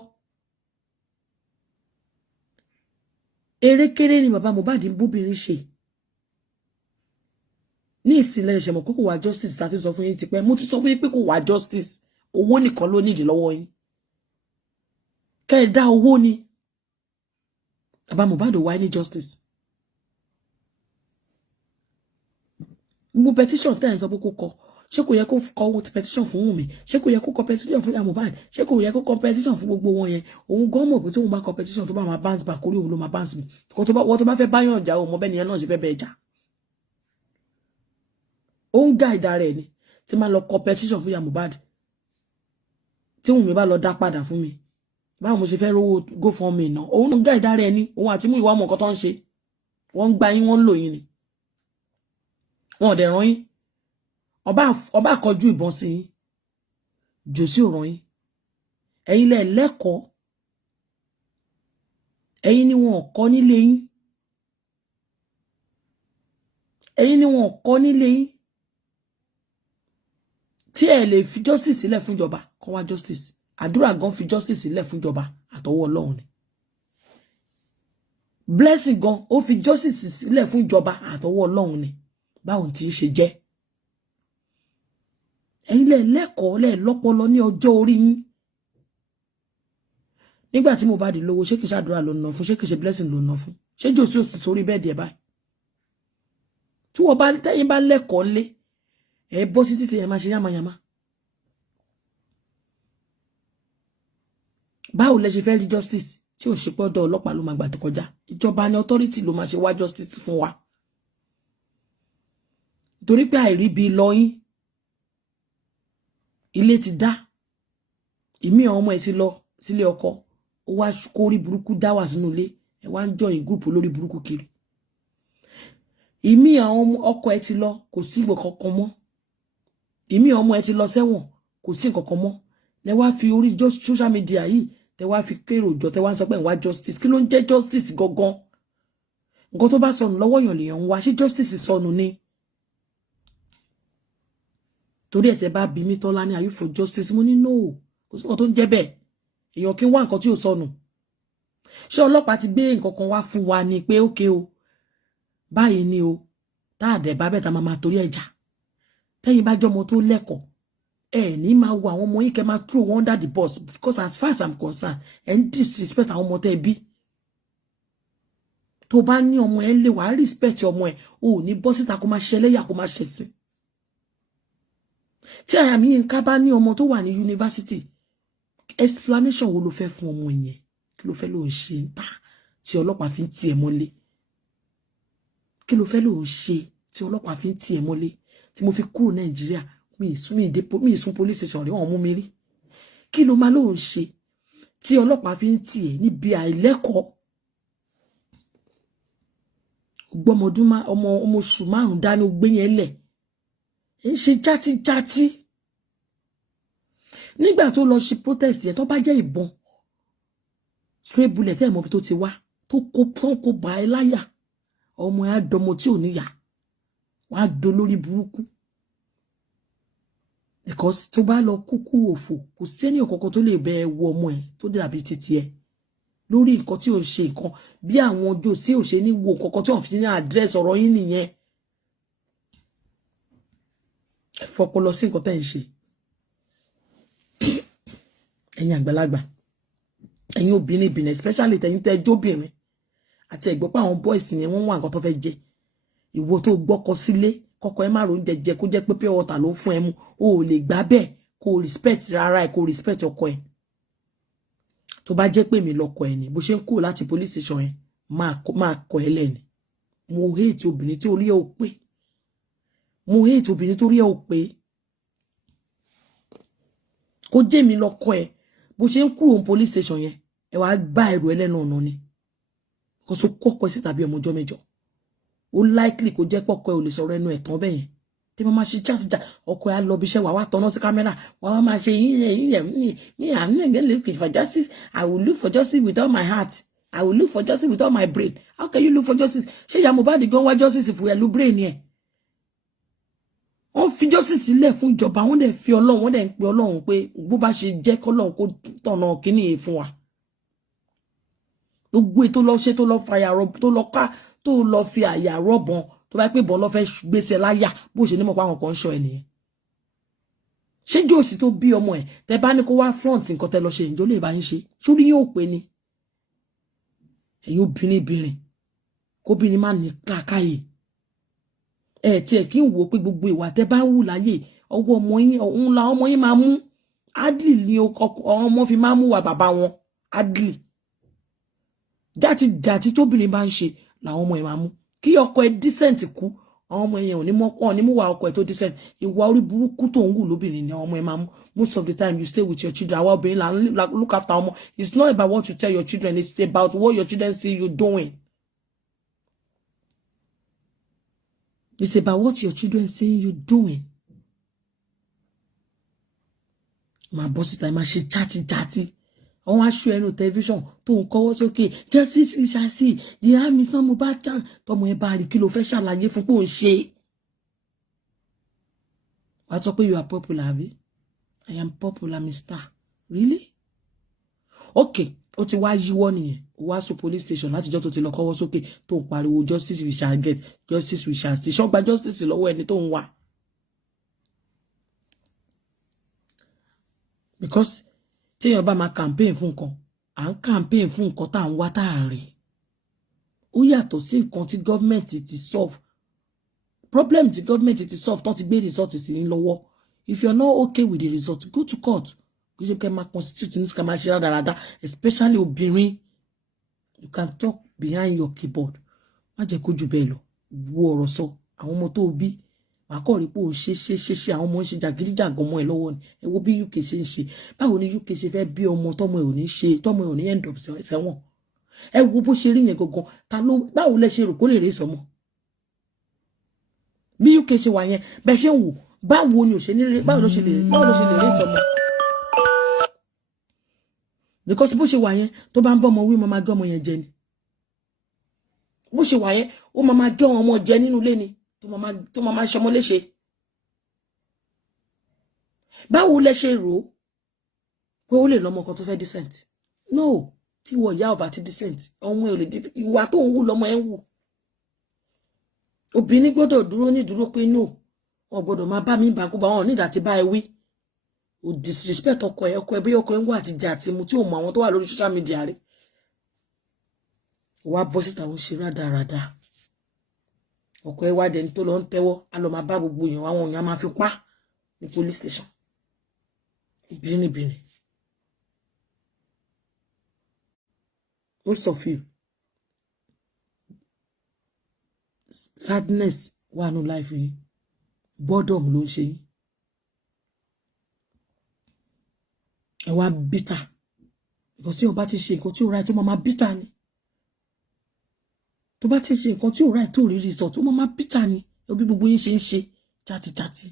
Erékéré ni bàbá Mohbad ń bóbìnrin ṣe. ní ìsìnlẹ̀ ìṣẹ̀mọ̀ pé kò wá justice láti sọ fún yín ti pẹ́ mo tún sọ fún yín pé kò wá justice owó nìkan ló nídìí lọ́wọ́ yín kẹ́ ẹ dá owó ni bàbá Mohbad wá ní justice gbogbo petition tẹ́ ẹ̀ sọ pé kó kọ ṣé kò yẹ kó kọ petition fún Wùnmí ṣé kò yẹ kó kọ petition fún Mohbad ṣé kò yẹ kó kọ petition fún gbogbo wọn yẹn òun gan mọ̀ pé tí òun bá kọ petition tó bá máa bounce back orí òun ló máa bounce mi wọ́n tó bá fẹ́ báyọ̀ jà òun mọ bẹ́ẹ̀ nìyẹn náà ṣe fẹ́ bẹ́ẹ̀ jà ó ń gá ìdá rẹ̀ ni tí máa lọ kọ petition fún Mohbad tí Wùnmí bá lọ dá padà fún mi báwo mo ṣe fẹ́ rówó GoFundMe náà òun ń gá ìdá rẹ̀ ni òun àti mú ìwà ọmọ nǹkan tó ń ṣe wọ́n ń gba yín wọ́n ń lò yín ni wọn ò dẹ̀ ràn yín ọba àkọjú ìbọn sí yín jò sí òràn yín ẹ̀yin lẹ lẹ́kọ̀ọ́ ẹ̀yin ni wọn kọ́ nílé yín ẹ̀yin ni wọn kọ́ nílé yín tí ẹ lè fi justice sílẹ̀ fún ìjọba kó wá justice àdúrà gan fi justice sílẹ̀ fún ìjọba àtọwọ́ Ọlọ́run ni blessing gan ó fi justice sílẹ̀ fún ìjọba àtọwọ́ Ọlọ́run ni báwọn tí ń ṣe jẹ́ ẹ̀yin lẹ lẹ́kọ̀ọ́ lẹ lọ́pọlọ ní ọjọ́ orí yín nígbà tí Mohbad lówó ṣé kìí ṣàdúrà ló ná fún ṣé kìí ṣe blessing ló ná fún ṣé jòsí òsì sórí bẹ́ẹ̀dì ẹ̀ báyìí tí wọ́n bá tẹ́yìn bá lẹ́kọ̀ọ́ lé ẹ bọ́ sí títí ẹ máa ṣe yàmàyàmá báwo lẹ ṣe fẹ́ rí justice tí ò ṣe pé ọ̀dọ̀ ọlọ́pàá ló máa gbà tó kọjá ìjọba ní authority ló máa ṣe wá justice fún wa torí pé àìrí bí lọ́yìn ilé ti dá ìmí ọmọ ẹ ti lọ sílé ọkọ ó wá kórí burúkú dá wà sínú ilé ẹ wá ń join group lórí burúkú kiri ìmí àwọn ọkọ ẹ ti lọ kò sí ìgbò kankan mọ́ ìmí ọmọ ẹ ti lọ sẹ́wọ̀n kò sí nǹkan kan mọ́ lẹ wá fi orí social media yìí tẹ wá fi kérò jọ tẹ wá ń sọ pé ń wá justice kí ló ń jẹ́ justice gangan nǹkan tó bá sọnù lọ́wọ́ èèyàn lèèyàn ń wá ṣé justice sọnù ni torí ẹ̀ tẹ́ bá bí mi Tọ́lá ní are you for justice mo ní no kò sí nǹkan tó ń jẹ́ bẹ́ẹ̀ èèyàn kí ń wá nǹkan tí ò sọnù ṣé ọlọ́pàá ti gbé nǹkan kan wá fún wa ni pé ókè o báyìí ni o tá a dẹ̀ bá bẹ́ẹ̀ tá a máa torí ẹ̀jà tẹ́yìn bá jọmọ tó lẹ́kọ̀ọ́ ẹ ní máa wo àwọn ọmọ yín kẹ́ máa throw one under the bus because as far as I'm concerned ẹ ń disrespect àwọn ọmọ tẹ́ bí tó bá ní ọmọ ẹ lè wàá respect ọmọ ẹ o ò ní bọ́ síta kó máa ṣẹlẹ́yà kó máa ṣẹ̀sìn tí àyà mi Yínká bá ní ọmọ tó wà ní yunifásitì explanation wo ló fẹ́ fún ọmọ yẹn kí ló fẹ́ ló ń ṣe ń ta tí ọlọ́pàá fi ń tì ẹ́ mọ́lé kí ló fẹ́ ló ń ṣe tí ọlọ́pàá fi ń tì ẹ́ mọ́lé tí mo fi kúrò Nàìjíríà mi ìsún police station rí wọn mú mi rí kí ló máa ló ń ṣe tí ọlọ́pàá fi ń tì ẹ́ níbi àìlẹ́kọ̀ọ́ gbọ́mọdún ọmọ oṣù márùn-ún dání ó gbé yẹn lẹ̀ ń ṣe játíjátí nígbà tó lọ ṣe protest yẹn tó bá jẹ́ ìbọn stray bullet ẹ̀ mọ́ bí tó ti wá tó kó bá ẹ láyà ọmọ ẹ̀ á dọmọ tí ò níyà wọ́n á do lórí burúkú because tó bá lọ kúkú òfò kò sẹ́ni ọ̀kọ̀ọ̀kan tó lè bẹ ẹ wo ọmọ ẹ̀ tó dàbí títí ẹ lórí nǹkan tí ò ṣe nǹkan bí àwọn ọjọ́ sí ò ṣe ní wo kọ̀ọ̀kan tí wọ́n fi ní address ọ̀rọ̀ yín nìyẹn ẹ fọpọlọ sí nǹkan tẹ́ ń ṣe ẹ̀yin àgbàlagbà ẹ̀yin obìnrin especially tẹ̀yin tẹ́ jóbìnrin àti ẹ̀gbọ́n pé àwọn boys yẹn wọ́n wá nǹkan tó fẹ́ jẹ ìwọ tó gbọ́kọ sílé kọ́kọ́ ẹ má ro oúnjẹ jẹ kó jẹ́ pé pure water ló fún ẹ mu o ò lè gbà bẹ́ẹ̀ kó respect rárá ẹ kó respect ọkọ ẹ tó bá jẹ́ pé mi lọ́kọ ẹ ni bó ṣe ń kúrò láti police station yẹn máa kọ ẹ lẹ́ni mo hate obìnrin tí orí ẹ ò pé mo hate obìnrin tó rí ẹ ò pé kó jẹ́ mi lọ́kọ ẹ bó ṣe ń kúrò police station yẹn ẹ wá gbá ẹrù ẹlẹ́nu ọ̀nà ni kó so kọ́kọ́ sí tàbí ọmọ ọjọ́ mẹ́jọ ó likely kó jẹ́ pọ́kọ́ ẹ ò lè sọ̀rọ̀ ẹnu ẹ̀ tán bẹ́yẹn tí wọ́n máa ṣe chatija ọkọ̀ ẹ á lọ bí iṣẹ́ wà tọ́nà sí kámẹ́rà wà máa ṣe yíyẹ for justice I will look for justice with all my heart I will look for justice with all my brain how can you look for justice ṣé ìyá Mohbad gan wá justice fún ẹlú brain yẹn wọ́n fi justice sílẹ̀ fún ìjọba wọ́n dẹ̀ fi Ọlọ́run wọ́n dẹ̀ ń pe Ọlọ́run pé bó bá ṣe jẹ́ kọ́lọ́run kó tọ̀nà kíní yìí fún wa gbogbo ètò lọ ṣe tó lọ fàyà rọ tó lọ ká tó lọ fi àyà rọ̀bọ̀n tó bá pé bọ́n lọ fẹ́ gbèsè láyà bó ṣe ní mọ̀ pé àwọn kan ń ṣọ́ ẹ nìyẹn ṣé jòsí tó bí ọmọ ẹ̀ tẹ́ bá ní kó wá front nǹkan tẹ́ lọ ṣe ìjọ lè bá yín ṣe sórí yín ò pé ni ẹ̀yin obìnrin kóbìnrin má ní làákàyè ẹ̀ tiẹ̀ kí n wò pé gbogbo ìwà tẹ́ bá ń wù láyè ọwọ́ ọmọ yín òun la ọmọ yín máa mú adli ni ọmọ fi máa mú wa bàbá wọn adli jàti tóbìnrin bá ń ṣe làwọn ọmọ ẹ̀ máa mú kí ọkọ ẹ̀ decent kú àwọn ọmọ yẹn ò ní mú wa ọkọ ẹ̀ tó decent ìwà orí burúkú tó ń wù lóbìnrin ni àwọn ọmọ ẹ̀ máa mú most of the time you stay with your children àwa obìnrin là look after ọmọ it's not about what you tell your children it's about what your children see you doing. It's about what your children see you doing. My boss is like, my she chatty. On wa show ẹnu television tó ń kọ́wọ́ sókè justice we shall see the army is not Mohbad can tọmọ ẹ bá rí kí ló fẹ́ ṣàlàyé fún pé ó ń ṣe. Wàá sọ pé you are popular abi? I am popular Mr. Really? Okay, ó ti wá yíwọ́ nìyẹn. Ó wá so police station láti jọ́ tó ti lọ kọ́wọ́ sókè tó ń pariwo justice we shall get, justice we shall see. Ṣó gba justice lọ́wọ́ ẹni tó ń wá. Because téèyàn bá máa campaign fún nǹkan à ń campaign fún nǹkan tá à ń wá tá à rí ó yàtọ̀ sí nǹkan tí gọ́ọ̀mẹ̀ntì ti solve problem tí gọ́ọ̀mẹ̀ntì ti solve tán ti gbé result sí ní lọ́wọ́ if you are not okay with the result go to court kò ṣe kẹ́ máa constitute ní ká máa ṣe rádaràda especially obìnrin you can talk behind your keyboard má jẹ́ kó jù bẹ́ẹ̀ lọ wo ọ̀rọ̀ sọ àwọn ọmọ tó bí wàá kọ́ rí pé ó ṣe àwọn ọmọ ń ṣe jàgídíjàgan ọmọ ẹ̀ lọ́wọ́ ni ẹ wo bí UK ṣe ń ṣe báwo ni UK ṣe fẹ́ bí ọmọ tọmọ ẹ̀ ò ní ṣe tọmọ ẹ̀ ò ní end up sẹ́wọ̀n ẹ wo bó ṣe rí yẹn gangan ta ló báwo lẹ ṣe rò kó lè rí sọmọ bí UK ṣe wà yẹn bẹ́ẹ̀ ṣe ń wò báwo ni ò ṣe ní rí báwo ló ṣe lè rí sọmọ because bó ṣe wà yẹn tó bá ń bọ́ ọmọ wí mo máa gé ọmọ yẹn jẹ ni bó ṣe wà yẹn ó máa gé ọmọ jẹ nínú ilé ni tó máa ṣọmọ léṣe báwo lẹ ṣe rò pé ó lè lọ́mọ kan tó fẹ́ decent no tí wọ́n ìyá ọba ti decent ọmọ ẹ̀ ò lè ìwà tó ń wù lọ́mọ ẹ̀ ń wù obìnrin gbọ́dọ̀ dúró ní dúró pé no wọn gbọ́dọ̀ máa bá mi bàkú bá wọn nígbà tí bá ẹ wí ò disrespect ọkọ ẹ bí ọkọ ẹ ń wà àti jà àti mu tí ò mọ àwọn tó wà lórí social media rẹ wàá bọ́ síta wọn ṣe rádaràda ọkọ ẹ wá dẹni tó lọ ń tẹ́wọ́ á lọ máa bá gbogbo èèyàn àwọn èèyàn máa fi pa ní police station bínibíni most of you sadness wà nù life yìí boredom ló ń ṣe yín ẹ wá bitter because tí o bá ti ṣe nǹkan tí o ra tó máa bitter ni tó bá ti ṣe nǹkan tí ò ráì tó rí result ó máa bitter ni bí gbogbo yín ṣe ń ṣe játijàti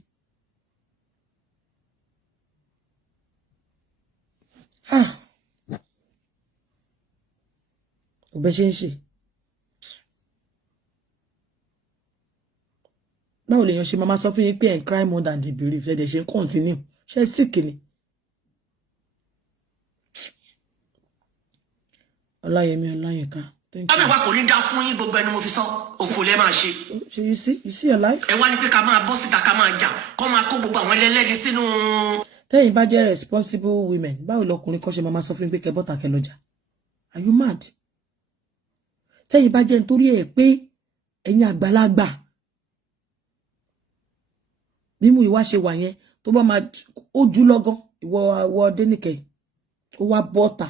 ọbẹ̀ ṣe ń ṣe báwo lèèyàn ṣe máa sọ fún yín pé ẹ̀ ń cry more than the belief ẹ̀dẹ̀ ṣe ń continue ṣe é sick ni Ọláyẹmí Ọláyínká. Ọmọ ìwà kò ní dá fún yín gbogbo ẹni mo fi sọ òfò lẹ máa ṣe. You see your life. Ẹ wá ní pé ká máa bọ́ síta ká máa jà kó máa kó gbogbo àwọn ẹlẹ́lẹ́ni sínú. Tẹ́yìn bá jẹ́ responsible women báwo lọkùnrin kan ṣe máa sọ fún yín pé kẹ́ bọ́ta kẹ́ lọ́jà. Are you mad? Tẹ́yìn bá jẹ́ nítorí ẹ̀ pé ẹ̀yin àgbàlagbà mímú ìwà ṣe wà yẹn tó bá máa ojú lọ́gán ìwọ Dénìkẹ́ ó wá bọ́ta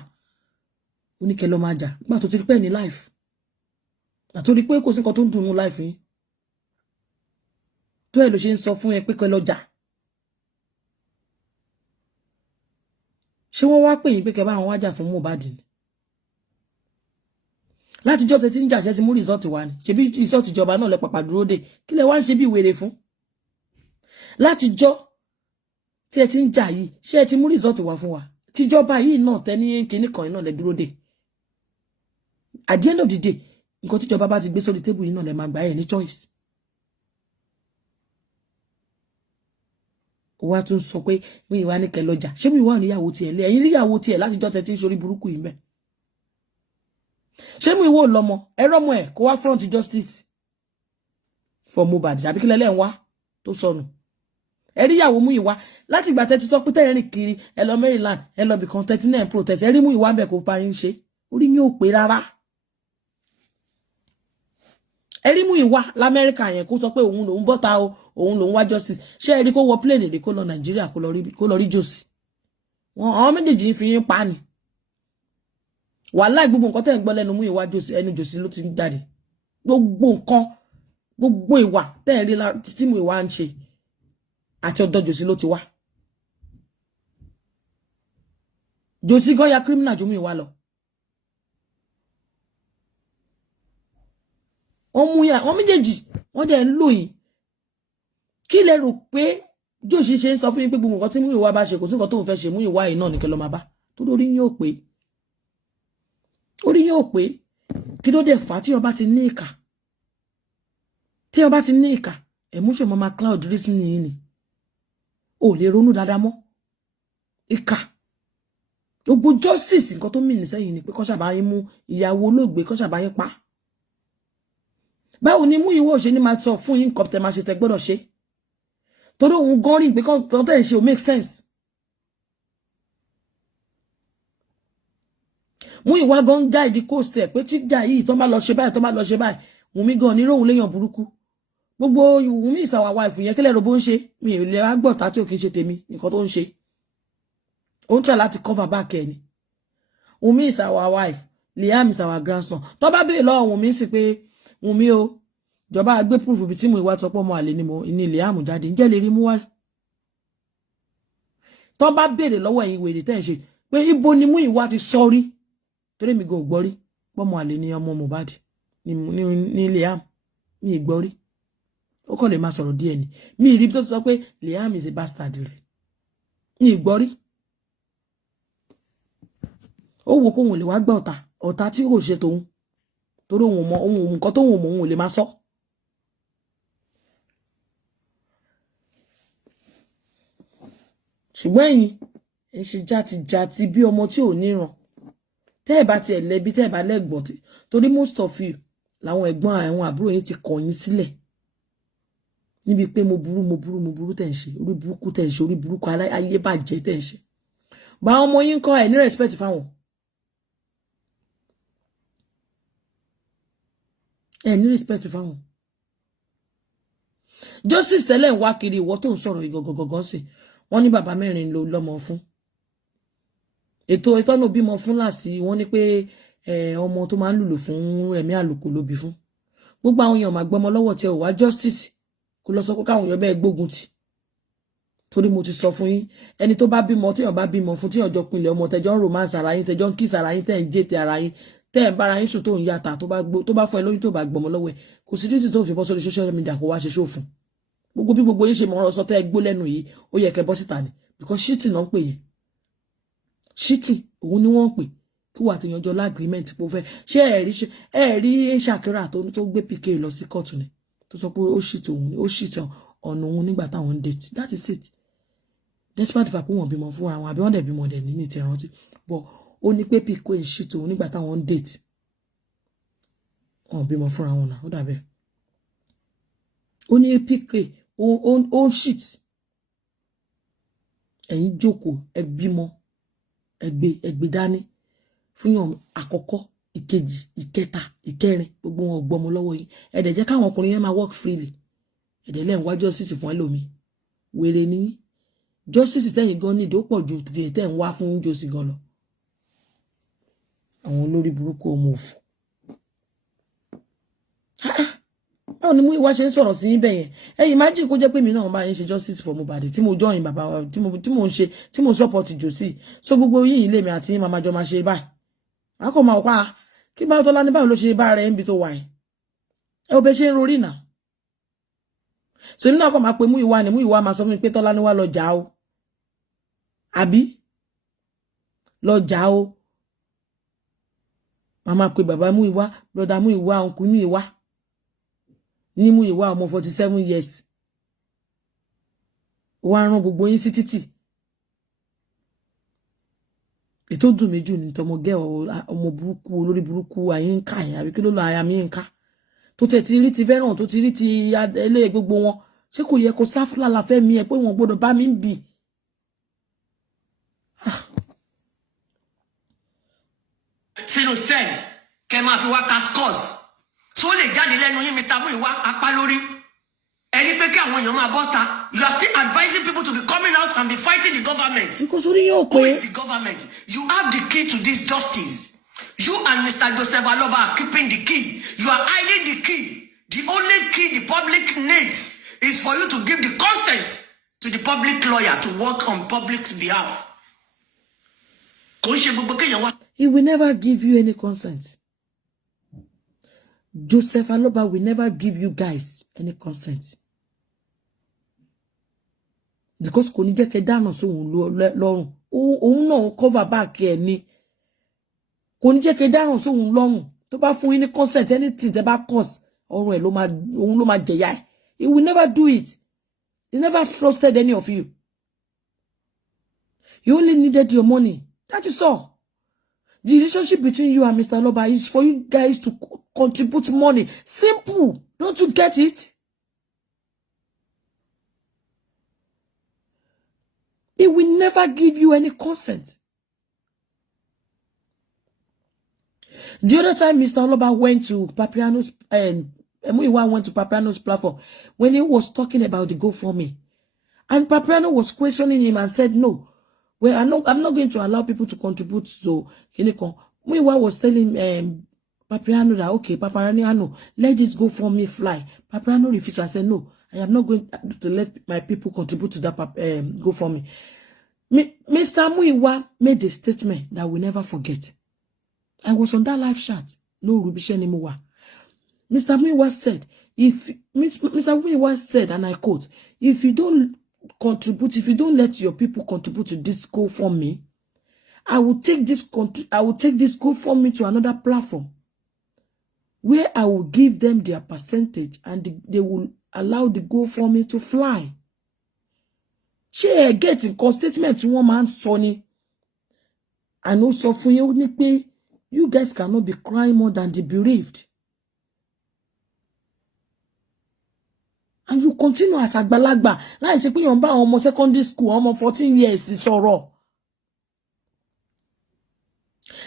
oníkẹ́ lọ máa jà nígbà tó ti rí pẹ́ ní life àtòrí pé kò sí nǹkan tó ń dùn ní life yín tó ẹ̀ ló ṣe ń sọ fún ẹ pé kẹ́ lọ jà ṣé wọ́n wá pè yín pé kẹ́ bá àwọn wájà fún Mohbad ni látijọ́ tẹ́ ti ń jà ṣe ti mú result wá ni ṣebí result ìjọba náà lẹ pàpà dúró dé kí lẹ wá ń ṣe bí wèrè fún látijọ́ tí ẹ ti ń jà yìí ṣé ẹ ti mú result wá fún wa tíjọba yìí náà tẹ́ ní kinní kan náà lẹ dúró dé at the end of the day nǹkan tíjọba bá ti gbé sórí tébù yìí náà lẹ máa gbà ẹ ní choice ó wá tún sọ pé mi ìwà ní kẹlọjà ṣé mi ìwà níyàwó tiẹ̀ lé ẹ̀yin níyàwó tiẹ̀ látijọ́ tẹ́ ti ń ṣorí burúkú yìí mbẹ ṣé mi ìwọ lọ́mọ ẹ rọ́mọ ẹ kó wá front justice for Mohbad àbí kí lẹ́lẹ́ ń wá tó sọnù ẹ rí ìyàwó Múyìwá láti ìgbà tẹ́ ti sọ pé tẹ́ rìn kiri ẹ lọ Maryland ẹ lọ bìkan 39 protest ẹ rí Múyìwá bẹ̀ kó pa yín ṣe orí yín ò pé rárá ẹ rí Múyìwá l'Amẹ́ríkà yẹn kó sọ pé òun lòun bọ́ta o òun lòun wá justice ṣé ẹ rí kó wọ plane rí kó lọ Nàìjíríà kó lọ rí jòsì wọn àwọn méjèèjì ń fi yín pa ni wàláì gbogbo nǹkan tẹ́ ń gbọ́ lẹ́nu Múyìwá jòsì ẹnu jòsì ló ti ń jáde gbogbo nǹkan gbogbo ìwà tẹ́ ń rí tí Múyìwá ń ṣe àti ọ̀dọ̀ jòsì ló ti wá jòsì gan ya criminal ju Múyìwá lọ wọ́n méjèèjì wọ́n dẹ̀ ń lò yín kí lẹ rò pé jòsì ṣe ń sọ fún yín pé gbogbo nǹkan tí Múyìwá bá ṣe kò sí nǹkan tó ń fẹ́ ṣe Múyìwá yìí náà ní kẹ́ lọ máa bá tó lórí yín ò pé orí yín ò pé kí ló dé fà á tí ọba ti ní ìkà emotion mama cloud reason yìí ni ò lè ronú dáadáa mọ́ ìkà gbogbo justice nǹkan tó mìíràn sẹ́yìn ni pé kọ́ ṣàbá yín mú ìyàwó olóògbé kọ́ ṣàbá yín pa báwo ni Múyìwá ò ṣe ní máa sọ fún yín nǹkan tẹ́ máa ṣe tẹ́ gbọ́dọ̀ ṣe torí òun gan rí pé kan tẹ́ ń ṣe ò make sense Múyìwá gan guide coast ẹ̀ pé tí jà yìí tó bá lọ ṣe báyìí Wùnmí gan ní róhun léyàn burúkú gbogbo Wùnmí is our wife yẹn kílẹ̀ robó ń ṣe mi ò lè agbọ̀ta tí ò kí ń ṣe tèmi nǹkan tó ń ṣe ó ń try láti cover back ẹ̀ ni Wùnmí is our wife Liam is our grandson tó bá bèèrè lọ́wọ́ Wùnmí sí pé Wùnmí o ìjọba gbé proof bí tí Múyìwá sọ pé ọmọ àlè ní Liam jáde ǹjẹ́ lè rí mú wá tó bá bèèrè lọ́wọ́ ẹ̀yin wèrè tẹ́ ń ṣe pé ibo ni Múyìwá ti sọrí torí mi go gbọ́rí pọ́mọ àlè ní ọmọ Mohbad ní Liam mi gbọ́rí ó kàn lè máa sọ̀rọ̀ díẹ̀ ni mi rí tó sọ pé Liam is a bastard rí mi gbọ́rí ó wo kó wọn lè wá gbà ọ̀tá tí kò ṣe tòun torí òun mọ ohun nǹkan tó wọn mọ òun lè máa sọ ṣùgbọ́n ẹ̀yin ẹ ṣe játi bí ọmọ tí ò níran tẹ́ ẹ bá tiẹ̀ lẹ́bi tẹ́ ẹ bá lẹ́gbọ̀n torí most of you làwọn ẹ̀gbọ́n àwọn àbúrò yín ti kọ̀ yín sílẹ̀ níbi pé mo burú tẹ́ ń ṣe orí burúkú tẹ́ ń ṣe orí burúkú ayé bàjẹ́ tẹ́ ń ṣe bá ọmọ yín kọ́ ẹ̀ ní respect fáwọn ẹ̀ ní respect fáwọn justice tẹ́lẹ̀ ń wá kiri ìwọ tó ń sọ̀rọ̀ ìgọ̀gọ̀gọ̀gọ̀ sí wọ́n ní bàbá mẹ́rin ló lọ́mọ fún ètò ìtọ́nà bímọ fún láti wọ́n ní pé ọmọ tó máa ń lùlù fún ẹ̀mí àlùkò ló bí fún gbogbo àwọn èèyàn máa gbọ́mọ lọ́wọ́ tí ẹ ò wá justice kó lọ sọ pé káwọn èèyàn bẹ́ẹ̀ gbógun tì torí mo ti sọ fún yín ẹni tó bá bímọ tíyàn bá bímọ fún tíyàn jọ pinlẹ̀ ọmọ tẹjọ́ ń romance ara yín tẹjọ́ ń kiss ara yín tẹ́ ń jẹ́tẹ̀ ara yín tẹ́ ẹ̀ ń bára yín sùn tó ń yàtà tó bá fún ẹ lóyún tó bá gbọ́mọ lọ́wọ́ ẹ kò sí díìsì tó fi bọ́ sórí social media kó wá ṣe ṣòfin gbogbo bí gbogbo yín ṣe mọ̀ ọ́rọ̀ sọ tẹ́ ẹ gbó lẹ́nu yìí ó yẹ kẹ́ bọ́ síta ni because shitting náà ń pè yẹn shitting òun ni wọ́n ń pè kí wà tí yanjọ́ lágrímẹ́ǹtì pé ó fẹ́ ṣé ẹ̀rí Ṣàkírà tó gbé PK lọ sí kóòtù ni tó sọ pé ó shit òun ni ó shit ọ̀nà òun nígbà táwọn ń date that is it despite the fact pé wọ́n bímọ fún àwọn àbí wọ́n dẹ̀ bímọ dẹ̀ ní ní ti rántí but ó ní pé PK ń shit òun nígbà táwọn ń date wọ́n bímọ fún àwọn náà ó dàbẹ̀ ó ní PK ó shit ẹ̀yin jókòó ẹ bímọ ẹgbẹ́ dání fún yàn àkọ́kọ́ ìkejì ìkẹta ìkẹrin gbogbo wọn gbọmọ lọ́wọ́ yín ẹ dẹ̀ jẹ́ káwọn ọkùnrin yẹn máa work freely ẹ dẹ̀ lẹ́yìn wá justice fún ẹlòmí wèrè ní justice tẹ́yìn gan nídìí ó pọ̀ ju tiẹ̀ tẹ́ ń wá fún josi gan lọ àwọn olórí burúkú ọmọ òfò báwo ni Múyìwá ṣe ń sọ̀rọ̀ sí níbẹ̀ yẹn ẹ̀yin imagine kó jẹ́ pé mi náà bá yín ṣe justice for Mohbad tí mo join bàbá wa tí mo support Josi so gbogbo yín ilé mi àti yín máa jọ máa ṣe báyìí má kò máa pa kí bá Tọ́lá ní báwo ló ṣe bá rẹ̀ níbi tó wà yìí ẹ ò bẹ ṣe ń rorí náà so nínú àkọ́ máa pe Múyìwá ni Múyìwá máa sọ fún mi pé Tọ́lá ní wá lọ jà o àbí lọ jà o màmá pe bàbá Múyìwá brother Múyìwá uncle Múyìwá ní Múyìwá ọmọ 47 years wá rán gbogbo yín sí títì ètò dùn mí jù ní tọmọ gẹ́ ọmọ burúkú olórí burúkú Àyìnká yẹn àbí kí ló lọ aya mi Yínká tó tẹ̀ ti rí ti Veron tó ti rí ti ele gbogbo wọn ṣé kò yẹ kó sáfúlà la fẹ́ mi ẹ pé wọn gbọ́dọ̀ bá mi ń bì. sínú sẹ́ẹ̀ kẹ́ máa fi wá cascos tó lè jáde lẹ́nu yín Mr. Muyiwa apá lórí ẹni pé kí àwọn èèyàn máa bọ́ta you are still advising people to be coming out and be fighting the government. because orí yóò pé. Who is the government? You have the key to this justice. You and Mr. Joseph Aloba are keeping the key. You are hiding the key. The only key the public needs is for you to give the consent to the public lawyer to work on public's behalf. He will never give you any consent. Joseph Aloba will never give you guys any consent. Because kò ní jẹ́ kẹ́ dáná sóhun lọ́rùn. Òun náà cover back ẹ̀ ni. Kò ní jẹ́ kẹ́ dáná sóhun lọ́rùn. Tó bá fún yín ní consent anything tẹ́ bá cause ọrùn ẹ̀ òun ló máa jẹ̀yà ẹ̀. He will never do it. He never trusted any of you. You only needed your money. That is all. The relationship between you and Mr. Aloba is for you guys to contribute money. Simple. Don't you get it? He will never give you any consent. The other time Mr. Aloba went to Papiano's and Muyiwa went to Papiano's platform when he was talking about the GoFundMe. And Papiano was questioning him and said, no, well, I'm not going to allow people to contribute to Kineko. Muyiwa was telling Papiano that, okay, Papiano, let this GoFundMe fly. Papiano refused and said, no, I am not going to let my people contribute to that GoFundMe. Mr. Muyiwa made a statement that we'll never forget. I was on that live chat. No Rubisha anymore. Mr. Muyiwa said, Mr. Muyiwa said, and I quote, if you don't contribute, if you don't let your people contribute to this GoFundMe, I will take this GoFundMe to another platform where I will give them their percentage and they will allow the GoFundMe to fly. She getting statement to one man Sonny. And also for you guys cannot be crying more than the bereaved. And you continue as agbalagba. Like she put your back on secondary school, almost 14 years is sorrow.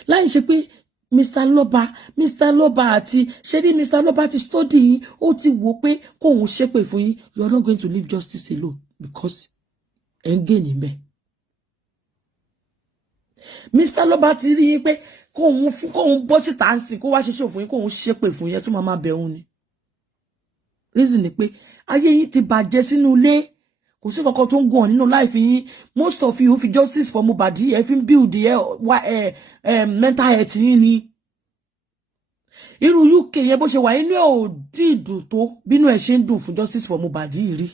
Like she put Mr. Loba ati Sheri Mr. Loba ti study ó ti wò pé kó òun ṣépè fún yín. You are not going to leave justice alone because again imbe. Mr. Loba ti rí pé kó òun bọ́ síta nsin kó wá ṣe show fún yín kó òun ṣépè fún yín tún máa bẹ̀ òun ni. Reason ni pé ayé yín ti bàjẹ́ sínú ilé kò sí kankan tó ń gùn nínú life yín. Most of you fi justice for Mohbad ẹ fi build mental health yín ni. Irú UK yẹn bó ṣe wà inú ẹ ò tí dùn tó bínú ẹ ṣe ń dùn fún justice for Mohbad rí.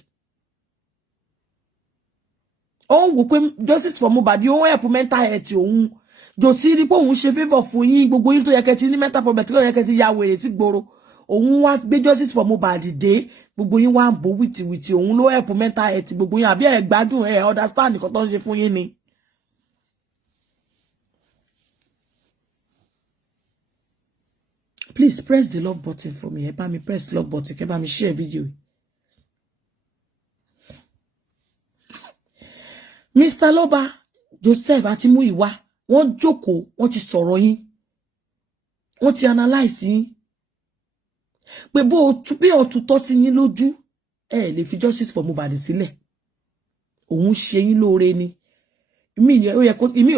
Ó ń wò pé justice for Mohbad ó ń help mental health òun. Jòsí rí pé òun ṣe favor fún yín gbogbo yín tó yẹ kẹ́ ti ní mental problem tó yẹ kẹ́ ti ya wèrè sí gboro. Òun wá gbé justice for Mohbad dé gbogbo yín wá ń bò wìtìwìtì òun ló help mental health gbogbo yín àbí ẹ gbádùn ẹ understand nǹkan tó ń ṣe fún yín ni. Please press the love button for me. Ẹ bá mi press love button kẹ́ bá mi share video. Mr. Loba, Joseph àti Muyiwa wọ́n jókòó wọ́n ti sọ̀rọ̀ yín. Wọ́n ti analyze yín. Pé bí ó tutọ́ sí yín lójú ẹ lè fi justice for Mohbad sílẹ̀. Òun ṣe yín lóore ni. Ìmí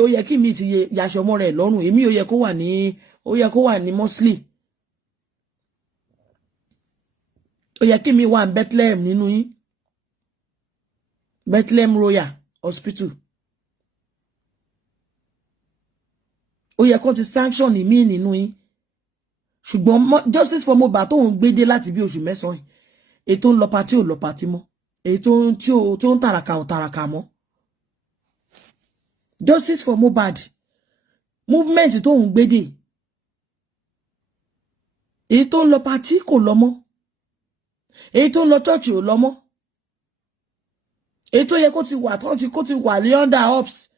ó yẹ kí mi ti yaṣọ mọ́ rẹ̀ lọ́rùn. Ìmí ó yẹ kó wà ní mosque. Ó yẹ kí mi wà ní Bethlehem nínú yín. Bethlehem Royal Hospital. Ó yẹ kó ti sanction mi nínú yín. Ṣùgbọ́n justice for Mohbad tó ń gbé dé láti bí oṣù mẹ́sàn-án. Èyí tó ń lọ party ò lọ party mọ́. Èyí tó ń tàràkà ò tàràkà mọ́. Justice for Mohbad movement tó ń gbé dé. Èyí tó ń lọ party kò lọ mọ́. Èyí tó ń lọ church ò lọ mọ́. Èyí tó yẹ kó ti wà lé under ops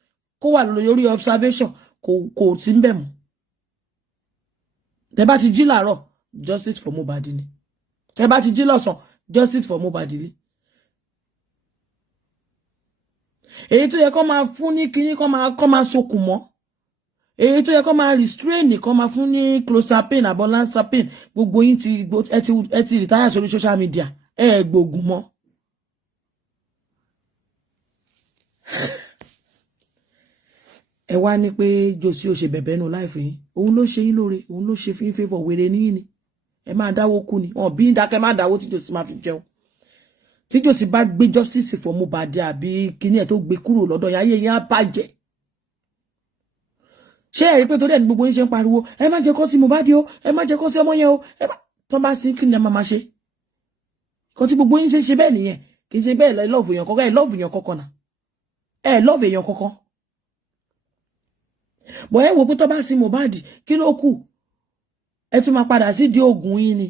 kó wà lórí observation kò sí ń bẹ̀ mọ́. Tẹ́ bá ti jí láàárọ̀ justice for Mohbad ni. Kẹ́ bá ti jí lọ́sàn, justice for Mohbad le. Èyí tó yẹ kó máa fún ní kíní kó máa sokùn mọ́. Èyí tó yẹ kó máa restrain kó máa fún ní clozapine abolanzapine. Gbogbo yín ẹ ti retire sórí social media. Ẹ gbógun mọ́. Ẹ wá ní pé Josie ó ṣe bẹ̀bẹ̀ nù life yín. Òun ló ṣe yín lóore, òun ló ṣe fín favor wèrè ní yín ni. Ẹ máa dáwó kú ni. Wọ́n bí dákẹ́ máa dáwó tí Josie máa fi jẹun. Tí Josie bá gbé justice for Mohbad àbí kíní ẹ̀ tó gbé kúrò lọ́dọ̀ yín, ayé yín á bàjẹ́. Ṣé ẹ rí pé tó dẹ̀ ní gbogbo yín ṣe ń pariwo, ẹ má jẹ́ kó sí Mohbad o, ẹ má jẹ́ kó sí ọmọ yẹn o, tó bá sí kí ni ẹ máa ṣe? Kò tí gbogbo yín ṣe bẹ́ẹ̀ nìyẹn. Kì í ṣe bẹ́ẹ̀ lọ love èèyàn kankan, ẹ love èèyàn kankan náà. Ẹ love èèyàn kankan. Bọ̀ ẹ wò pé tó bá sí Mohbad, kí ló kù? Ẹ tún máa padà sí di ogun yín ni.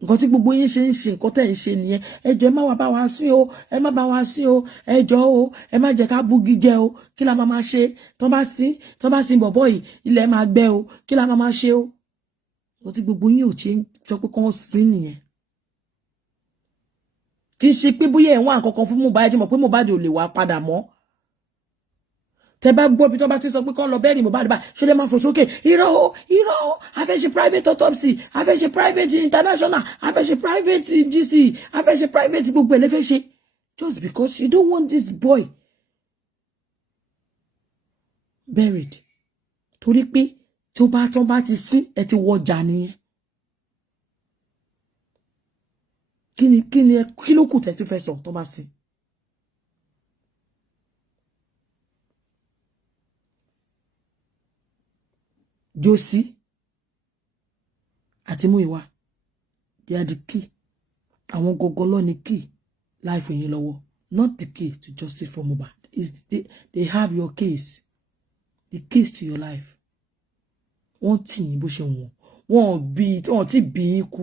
Nǹkan tí gbogbo yín ṣe ń ṣe, nǹkan tẹ́ ń ṣe nìyẹn. Ẹ jọ̀ọ́ ẹ má wá bá wa sí o, ẹ má bá wa sí o, ẹ jọ̀ọ́ o, ẹ má jẹ́ ká bugi jẹ o. Kí la máa ṣe? Tó bá sí bọ̀bọ́ yìí, ilẹ̀ máa gbẹ o. Kí la máa ṣe o? Nǹkan tí gbogbo yín ò ṣe ń sọ pé kán sí nìyẹn. Kì í ṣe pé bóyá ẹ̀ wá nǹkan kan fún Mohbad, ẹ mọ̀ pé Mohbad ò lè wá padà mọ́. Tẹ́ bá gbọ́ bí tó bá ti sọ pé kán lọ bẹ́ẹ̀rì Mohbad bá ṣe lè máa fò sókè. Irọ́ o, a fẹ́ ṣe private autopsy, a fẹ́ ṣe private international, a fẹ́ ṣe private GC, a fẹ́ ṣe private gbogbo ẹ̀ lè fẹ́ ṣe. Just because you don't want this boy buried. Torí pé tó bá ti sí, ẹ ti wọjà nìyẹn. Kí ló kù tẹ́ tí fẹ́ sọ tó bá sí? Josie àti Múyìwá, they are the key. Àwọn gogo ló ní key life yín lọ́wọ́, not the key to justice for Mohbad. They have your case, the keys to your life. Wọ́n tì yín bó ṣe wọ́n ti bí yín kú.